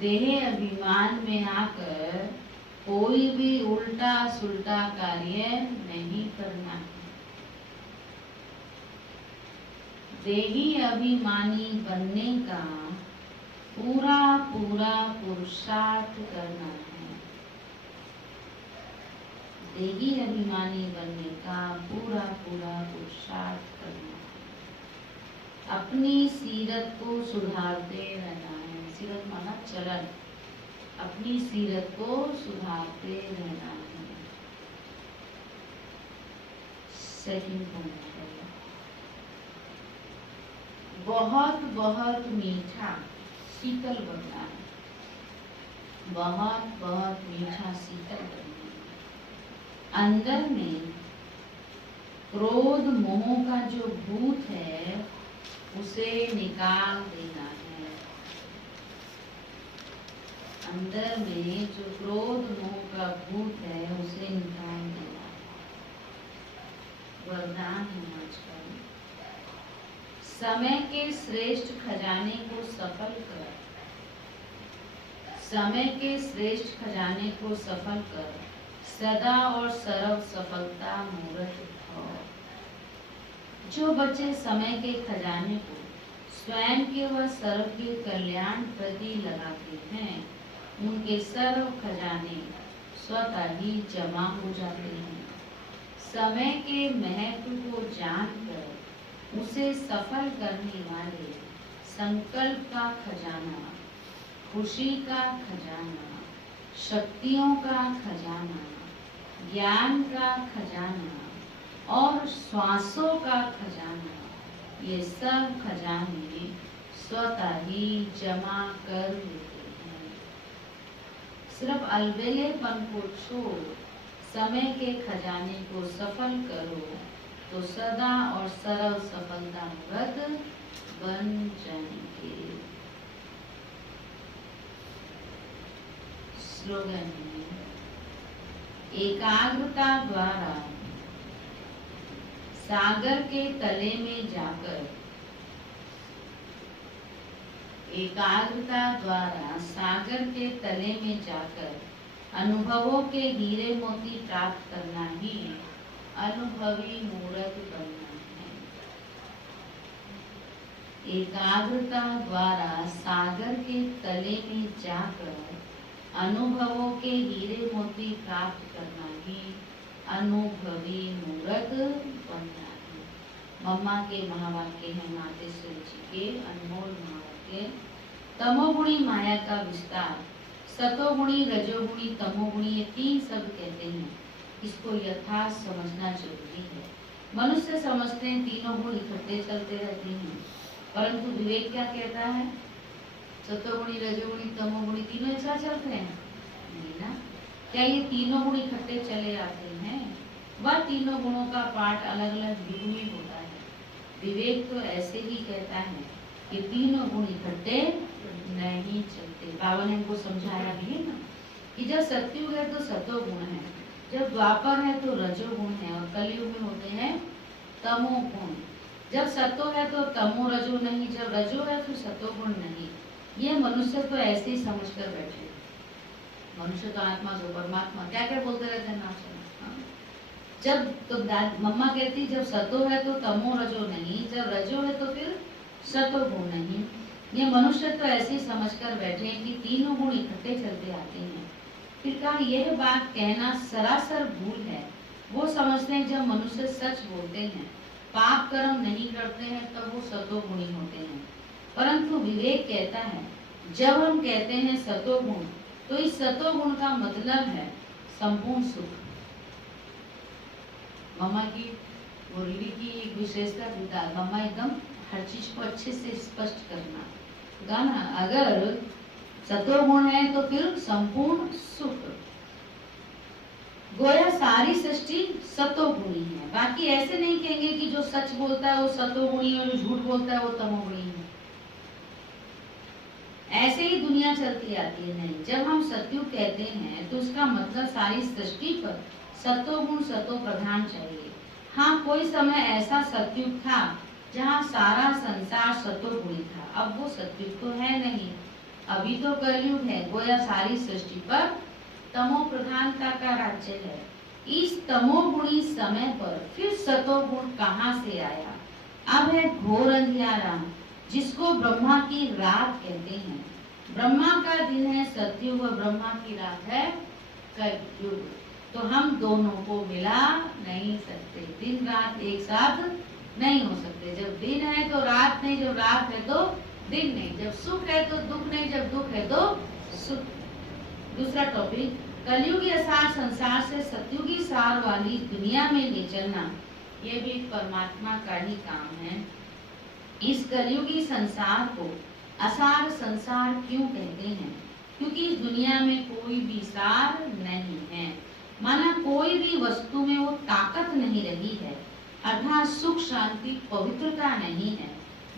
देह अभिमान में आकर कोई भी उल्टा सुल्टा कार्य नहीं करना है। देही अभिमानी बनने का पूरा पूरा पुरुषार्थ करना है। देही अभिमानी बनने का पूरा पूरा पुरुषार्थ करना है। अपनी सीरत को सुधारते रहना है। सीरत माना चलन, अपनी सीरत को सुधारते रहना है। सेकंड पॉइंट है बहुत बहुत मीठा शीतल बनना है, बहुत बहुत मीठा शीतल बनना है। अंदर में क्रोध मोह का जो भूत है उसे निकाल देना है। अंदर में जो क्रोध मोह का भूत है उसे निकाल देना है। वरदान है आज का। समय के श्रेष्ठ खजाने को सफल कर, समय के श्रेष्ठ खजाने को सफल कर, सदा और सर्व सफलता मूरत हो। जो बच्चे समय के खजाने को स्वयं के व सर्व के कल्याण प्रति लगाते हैं, उनके सर्व खजाने स्वतः ही जमा हो जाते हैं। समय के महत्व को जानकर उसे सफल करने वाले संकल्प का खजाना, खुशी का खजाना, शक्तियों का खजाना, ज्ञान का खजाना और श्वासों का खजाना, ये सब खजाने स्वतः ही जमा कर लेते हैं। सिर्फ अलबेलेपन को छोड़ समय के खजाने को सफल करो तो सदा और सर्व सफलता मूरत बन जाएंगे। स्लोगन है, एकाग्रता द्वारा सागर के तले में जाकर, एकाग्रता द्वारा सागर के तले में जाकर अनुभवों के हीरे मोती प्राप्त करना ही अनुभवी मूरत बनना है। एकाग्रता द्वारा सागर के तले में जाकर अनुभवों के हीरे मोती प्राप्त करना ही अनुभवी मूरत बनना है। मम्मा के महावाक्य है, मातेश्वर जी के अनमोल महावाक्य। तमोगुणी माया का विस्तार, सतोगुणी रजोगुणी तमोगुणी, ये तीन शब्द कहते हैं। इसको यथार्थ समझना जरूरी है। मनुष्य समझते हैं तीनों गुण इकट्ठे चलते रहते हैं, परंतु विवेक क्या कहता है? सतोगुणी रजोगुणी तमोगुणी तीनों एक साथ चलते हैं? नहीं ना। क्या ये तीनों गुण इकट्ठे चले आते हैं? वह तीनों गुणों का पाठ अलग अलग युग में होता है। विवेक तो ऐसे ही कहता है कि तीनों गुण इकट्ठे नहीं चलते। बाबा ने हमको समझाया भी है ना कि जब सतयुग है तो सतोगुण है, जब द्वापर है तो रजोगुण है और कलयुग में होते हैं तमोगुण। जब सतो है तो तमो रजो नहीं, जब रजो है तो सतोगुण नहीं। ये मनुष्य तो ऐसे ही समझ कर बैठे। मनुष्य तो आत्मा जो परमात्मा क्या क्या बोलते रहते हैं नाम से। जब तो मम्मा कहती जब सतो है तो तमो रजो नहीं, जब रजो है तो फिर सतोगुण नहीं। ये मनुष्य तो ऐसे ही समझ कर बैठे कि तीनों गुण इकट्ठे चलते आते हैं। फिर कहा यह बात कहना सरासर भूल है। वो समझते हैं जब मनुष्य सच बोलते हैं, पाप कर्म नहीं करते हैं, तब वो सतोगुणी होते हैं। परंतु विवेक कहता है जब हम कहते हैं सतोगुण, तो इस सतोगुण का मतलब है संपूर्ण सुख। मम्मा की मुरली की एक विशेषता था, मम्मा एकदम हर चीज को अच्छे से स्पष्ट करना गाना। अगर सतोगुण है तो फिर संपूर्ण सुख। गोया सारी सृष्टि सतोगुणी है। बाकी ऐसे नहीं कहेंगे कि जो सच बोलता है वो सतोगुणी है और जो झूठ बोलता है वो तमोगुणी है। ऐसे ही दुनिया चलती आती है। नहीं, जब हम सतयुग कहते हैं तो उसका मतलब सारी सृष्टि पर सतोगुण सतो प्रधान चाहिए। हाँ, कोई समय ऐसा सतयुग था जहाँ सारा संसार सतोगुणी था। अब वो सतयुग तो है नहीं, अभी तो कलयुग है। गोया सारी सृष्टि पर तमो प्रधानता का राज्य है। इस तमोगुणी समय पर फिर सतोगुण कहाँ से आया? अब है घोर अंधियारा, जिसको ब्रह्मा की रात कहते हैं। ब्रह्मा का दिन है सतयुग और ब्रह्मा की रात है कलयुग। तो हम दोनों को मिला नहीं सकते। दिन रात एक साथ नहीं हो सकते। जब दिन है तो रात नहीं, जब रात है तो दिन नहीं, जब सुख है तो दुख नहीं, जब दुख है तो सुख। दूसरा टॉपिक, कलयुगी सार संसार से सतयुगी सार वाली दुनिया में ले चलना, ये भी परमात्मा का ही काम है। इस कलयुगी संसार को असार संसार क्यों कहते हैं? क्योंकि इस दुनिया में कोई भी सार नहीं है, माना कोई भी वस्तु में वो ताकत नहीं रही है, अर्थात सुख शांति पवित्रता नहीं है।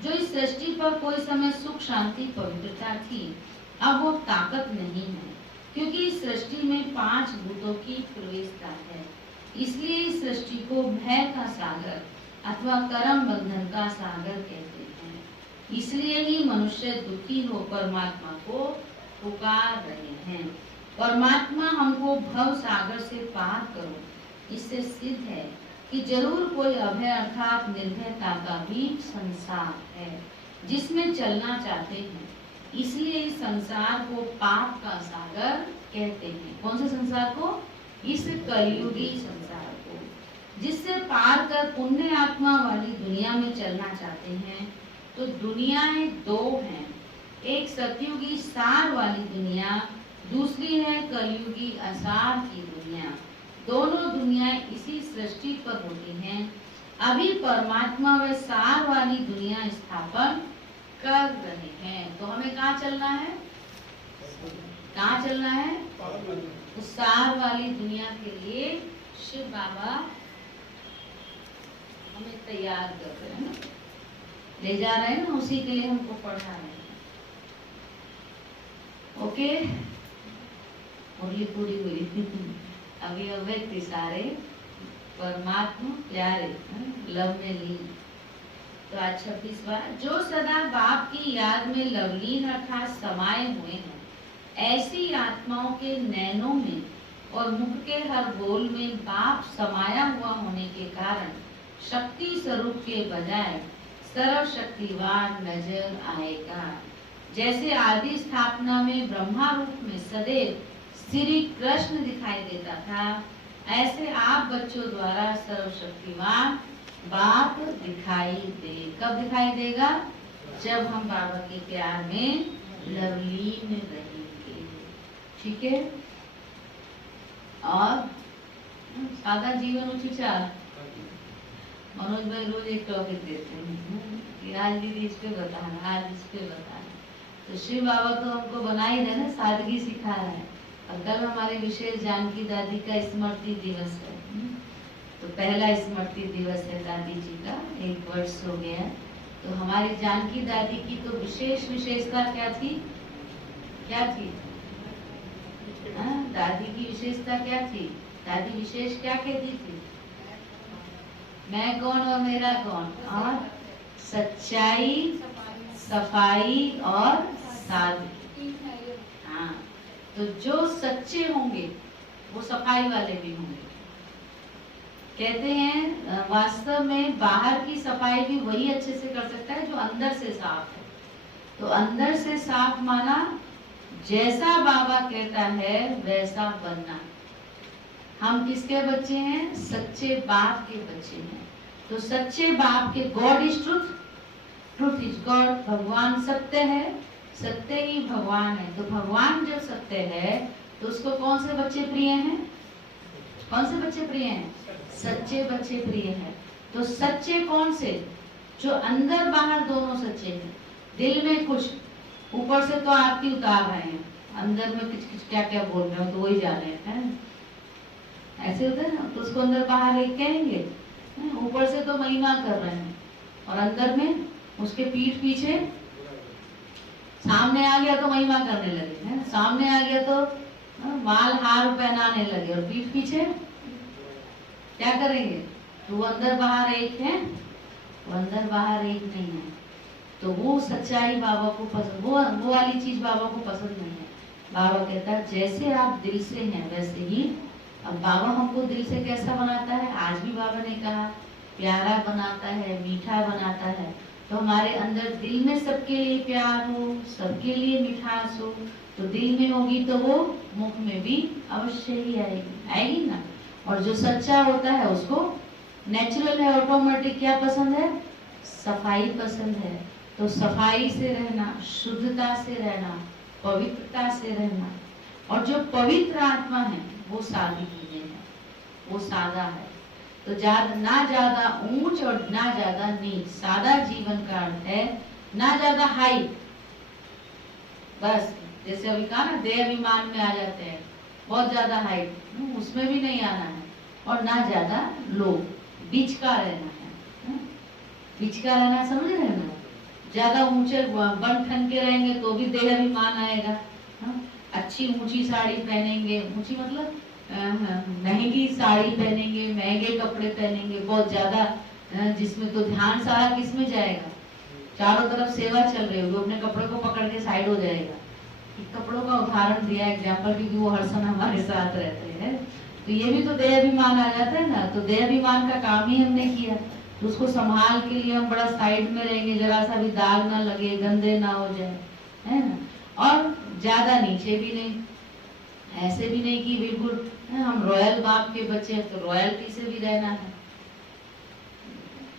जो इस सृष्टि पर कोई समय सुख शांति पवित्रता थी, अब वो ताकत नहीं है, क्योंकि इस सृष्टि में 5 भूतों की प्रवेशता है। इसलिए इस सृष्टि को भय का सागर अथवा कर्म बंधन का सागर कहते हैं। इसलिए ही मनुष्य दुखी हो परमात्मा को पुकार रहे हैं। परमात्मा हमको भव सागर से पार करो। इससे सिद्ध है कि जरूर कोई अभय अर्थात निर्भयता का भी संसार है जिसमें चलना चाहते हैं। इसलिए इस संसार को पाप का सागर कहते हैं। कौन से संसार को? इस कलयुगी संसार को, जिससे पार कर पुण्य आत्मा वाली दुनिया में चलना चाहते हैं। तो दुनियाएं 2 हैं, एक सतयुगी सार वाली दुनिया, दूसरी है कलयुगी असार की दुनिया। दोनों दुनियाएं इसी सृष्टि पर होती हैं। अभी परमात्मा व सार वाली दुनिया स्थापन कर रहे हैं। तो हमें कहाँ चलना है? कहाँ चलना है? उस सार वाली दुनिया के लिए शिव बाबा हमें तैयार कर रहे हैं, ले जा रहे हैं ना, उसी के लिए हमको पढ़ा रहे हैं। ओके, मुरली पूरी हुई। अभी अव्यक्त सारे परमात्मा प्यारे लव में लीन। तो आज 26वां, जो सदा बाप की याद में लवलीन अर्थात समाये हुए हैं, ऐसी आत्माओं के नैनों में और मुख के हर बोल में बाप समाया हुआ होने के कारण शक्ति स्वरूप के बजाय सर्वशक्तिवान नजर आएगा। जैसे आदि स्थापना में ब्रह्मा रूप में सदैव श्री कृष्ण दिखाई देता था, ऐसे आप बच्चों द्वारा सर्वशक्तिवान बाप दिखाई दे। कब दिखाई देगा? जब हम बाबा के प्यार में लवलीन रहेंगे। ठीक है। और सादा जीवन उचिचार मनोज भाई रोज एक टॉपिक देते हैं कि आज दीदी इस पे बताना, आज इस पे बताना। तो शिव बाबा तो हमको बना ही रहे ना, सादगी सिखा रहे हैं। और कल हमारे विशेष जानकी दादी का स्मृति दिवस है। तो पहला स्मृति दिवस है दादी जी का, 1 वर्ष हो गया। तो हमारी जानकी दादी की तो विशेष विशेषता क्या थी? क्या थी? दादी की विशेषता क्या थी? दादी विशेष क्या कहती थी? मैं कौन और मेरा कौन, और सच्चाई, सफाई और सादगी। हाँ, तो जो सच्चे होंगे वो सफाई वाले भी होंगे। कहते हैं वास्तव में बाहर की सफाई भी वही अच्छे से कर सकता है जो अंदर से साफ है। तो अंदर से साफ माना जैसा बाबा कहता है वैसा बनना। हम किसके बच्चे हैं? सच्चे बाप के बच्चे हैं। तो सच्चे बाप के, God is truth, truth is God, भगवान सत्य है, सत्य ही भगवान है। तो भगवान जब सत्य है तो उसको कौन से बच्चे प्रिय हैं? कौन से बच्चे प्रिय हैं? सच्चे बच्चे प्रिय हैं। तो सच्चे कौन से? जो अंदर बाहर दोनों सच्चे हैं। दिल में कुछ, ऊपर से तो आरती उतार रहे हैं, अंदर में कुछ क्या क्या बोल रहे हो तो वही जाने हैं। ऐसे होता है ना, तो उसको अंदर बाहर एक कहेंगे। ऊपर से तो महिमा कर रहे हैं और अंदर में उसके पीठ पीछे सामने आ गया तो महिमा करने लगे हैं, सामने आ गया तो माल हार पहनाने लगे, और पीठ पीछे क्या करेंगे? तो वो अंदर बाहर एक है, वो अंदर बाहर एक नहीं है। तो वो सच्चाई बाबा को पसंद, वो वाली चीज बाबा को पसंद नहीं है। बाबा कहता है जैसे आप दिल से हैं वैसे ही। अब बाबा हमको दिल से कैसा बनाता है? आज भी बाबा ने कहा प्यारा बनाता है, मीठा बनाता है। तो हमारे अंदर दिल में सबके लिए प्यार हो, सबके लिए मिठास हो, तो दिल में होगी तो वो मुख में भी अवश्य ही आएगी, आएगी ना। और जो सच्चा होता है उसको नेचुरल है, ऑटोमेटिक क्या पसंद है? सफाई पसंद है। तो सफाई से रहना, शुद्धता से रहना, पवित्रता से रहना। और जो पवित्र आत्मा है वो सादगी है, वो सादा है। तो ना ज्यादा ऊंच और ना ज्यादा नीच, सादा जीवन का अर्थ है ना ज्यादा हाइट, बस जैसे अभी कहा ना देह अभिमान में आ जाते हैं, बहुत ज्यादा हाइट उसमें भी नहीं आना है, और ना ज्यादा लो, बीच का रहना है, बीच का रहना, समझ रहे हैं ना। ज्यादा ऊंचे बन ठन के रहेंगे तो भी देह अभिमान आएगा। अच्छी ऊंची साड़ी पहनेंगे, ऊंची मतलब महंगी साड़ी पहनेंगे, महंगे कपड़े पहनेंगे बहुत ज्यादा, जिसमें तो ध्यान सारा किस में जाएगा, चारों तरफ सेवा चल रही होगी, अपने कपड़े को पकड़ के साइड हो जाएगा। कपड़ों का उदाहरण दिया एग्जाम्पल, क्योंकि वो हर समय हमारे साथ रहते हैं, तो ये भी तो देह अभिमान आ जाता है ना। तो देह अभिमान का काम ही हमने किया, तो उसको संभाल के लिए हम बड़ा साइड में रहेंगे, जरा सा भी दाग ना लगे, गंदे ना हो जाए, है ना। और ज्यादा नीचे भी नहीं, ऐसे भी नहीं कि बिल्कुल हम रॉयल बाप के बच्चे हैं तो रॉयल्टी से भी रहना है,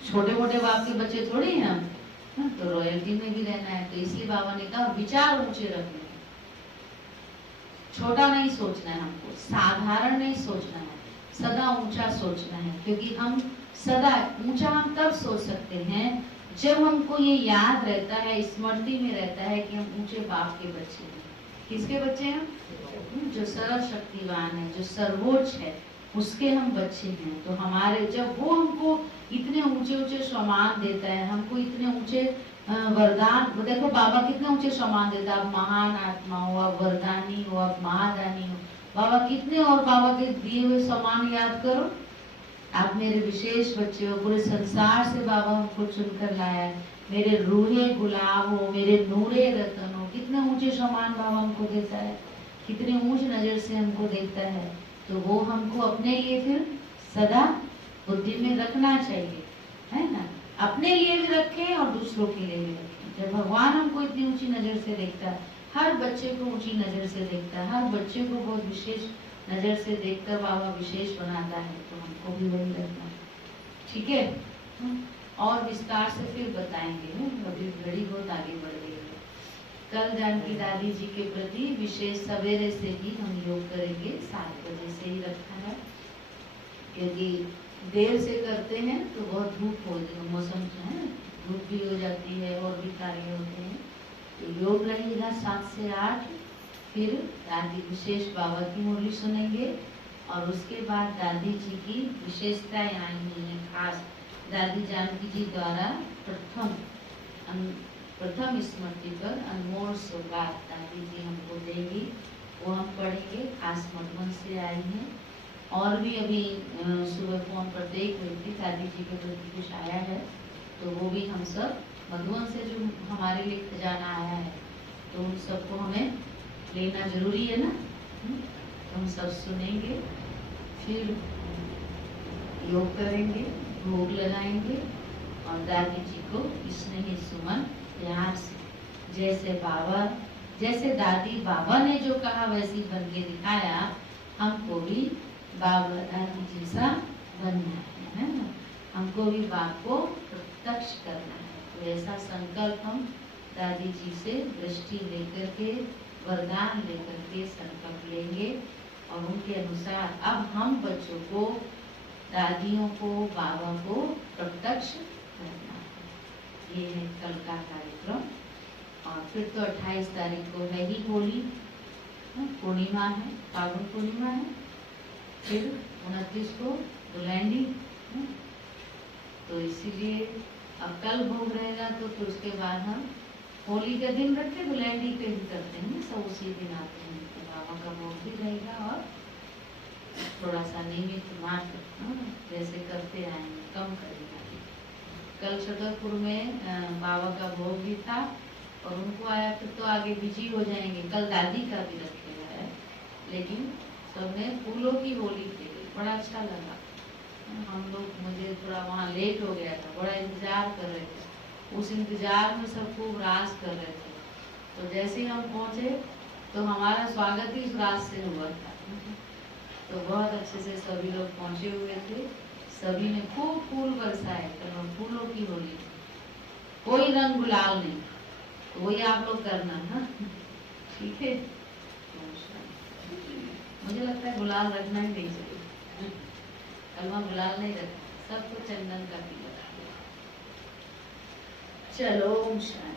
छोटे मोटे बाप के बच्चे थोड़ी हैं हम, तो रॉयल्टी में भी रहना है। तो इसलिए बाबा ने कहा विचार ऊंचे रखने, छोटा नहीं सोचना है हमको, साधारण नहीं सोचना है, सदा ऊंचा सोचना है। क्योंकि हम सदा ऊंचा हम तब सोच सकते हैं जब हमको ये याद रहता है, स्मृति में रहता है कि हम ऊंचे बाप के बच्चे हैं। किसके बच्चे हैं? जो सर्वशक्तिवान है, जो सर्वोच्च है, उसके हम बच्चे हैं। तो हमारे जब वो हमको इतने ऊंचे ऊंचे सम्मान देता है, हमको इतने ऊंचे वरदान, देखो बाबा कितने ऊंचे सम्मान देता है, आप महान आत्मा हो, आप वरदानी हो, आप महादानी हो, बाबा कितने, और बाबा के दिए हुए सम्मान याद करो, आप मेरे विशेष बच्चे हो, पूरे संसार से बाबा हमको चुनकर लाया है, मेरे रूहे गुलाब हो, मेरे नूरे रतन हो, कितने ऊंचे सम्मान बाबा हमको देता है, कितनी ऊंच नजर से हमको देखता है। तो वो हमको अपने लिए फिर सदा बुद्धि में रखना चाहिए, है ना। अपने लिए भी रखें और दूसरों के लिए भी रखें। जब भगवान हमको इतनी ऊंची नजर से देखता है, हर बच्चे को ऊंची नजर से देखता है, हर बच्चे को बहुत विशेष नजर से देखकर बाबा विशेष बनाता है, तो हमको भी वही रखना है, ठीक है। और विस्तार से फिर बताएंगे, अभी घड़ी बहुत आगे बढ़ गई है। कल जानकी दादी जी के प्रति विशेष सवेरे से ही हम योग करेंगे, 7 बजे से ही रखा है, क्योंकि देर से करते हैं तो बहुत धूप हो, मौसम है, धूप भी हो जाती है और भी कार्य होते हैं। तो योग रहेगा 7 से 8, फिर दादी विशेष बाबा की मुरली सुनेंगे, और उसके बाद दादी जी की विशेषताएं आई हुई हैं, खास दादी जानकी जी द्वारा प्रथम स्मृति पर अनमोल सौगात दादी जी हमको देंगी, वो हम पढ़ेंगे, खास मधुबन से आई हैं। और भी अभी सुबह फोन पर देख रही थी, दादी जी के प्रति कुछ आया है, तो वो भी हम सब मधुबन से जो हमारे लिए खजाना आया है, तो उन सबको हमें लेना जरूरी है ना। तो हम सब सुनेंगे, फिर योग करेंगे, भोग लगाएंगे, और दादी जी को स्नेही सुमन प्यार से, जैसे दादी बाबा ने जो कहा वैसी बन के दिखाया, हमको भी बाबा दादी जैसा बनना है ना, हमको भी बाप को प्रत्यक्ष करना है। तो ऐसा संकल्प हम दादी जी से दृष्टि लेकर के, वरदान लेकर के संकल्प लेंगे, और उनके अनुसार अब हम बच्चों को, दादियों को, बाबा को प्रत्यक्ष करना है। ये है कल का कार्यक्रम। और फिर तो 28 तारीख को है ही होली, पूर्णिमा है, फागुन पूर्णिमा है, फिर 29 को दुलहनी, तो इसीलिए अब कल भोग रहेगा, तो फिर उसके बाद हम होली का दिन रखते, दुलहनी के भी करते हैं, सब उसी दिन आते हैं। तो बाबा का भोग भी रहेगा, और थोड़ा सा नियमित मात्र जैसे करते आएंगे, कम करेंगे। कल छतरपुर में बाबा का भोग भी था, और उनको आया, फिर तो आगे बिजी हो जाएंगे। कल दादी का भी रखेगा है, लेकिन सबने फूलों की होली खेली, बड़ा अच्छा लगा। हम लोग, मुझे थोड़ा वहाँ लेट हो गया था, बड़ा इंतजार कर रहे थे, उस इंतजार में सब खूब रास कर रहे थे। तो जैसे ही हम पहुँचे तो हमारा स्वागत ही उस रास से हुआ था। तो बहुत अच्छे से सभी लोग पहुँचे हुए थे, सभी ने खूब फूल बरसाए, तो फूलों की होली, कोई रंग गुलाल नहीं, तो वही आप लोग करना है, ठीक है। मुझे लगता है गुलाल रखना ही नहीं चाहिए, कल वहाँ गुलाल नहीं रखना, सबको चंदन का पीला। चलो ओम शांति।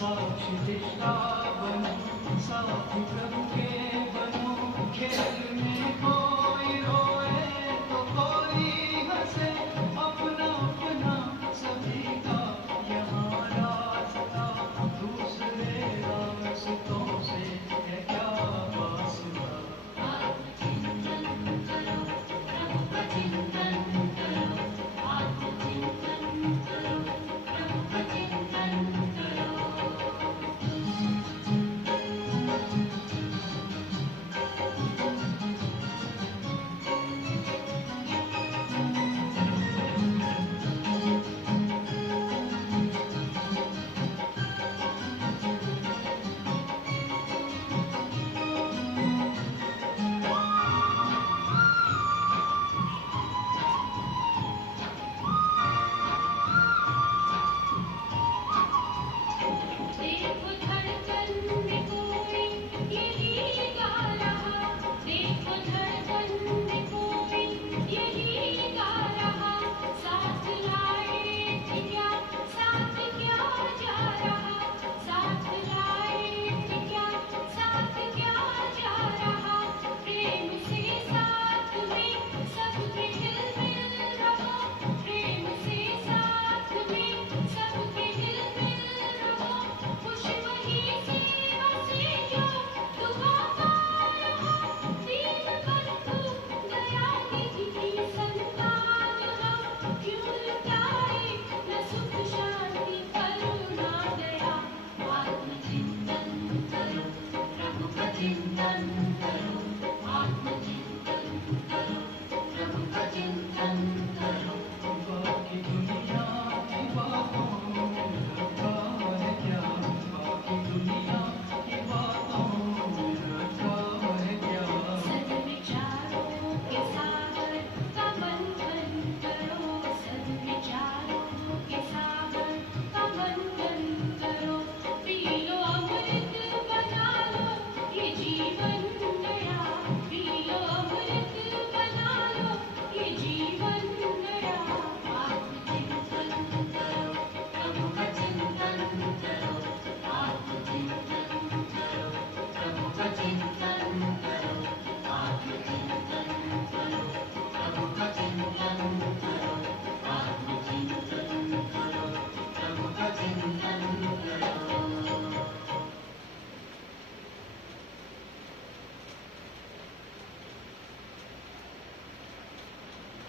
साक्षी प्रभु के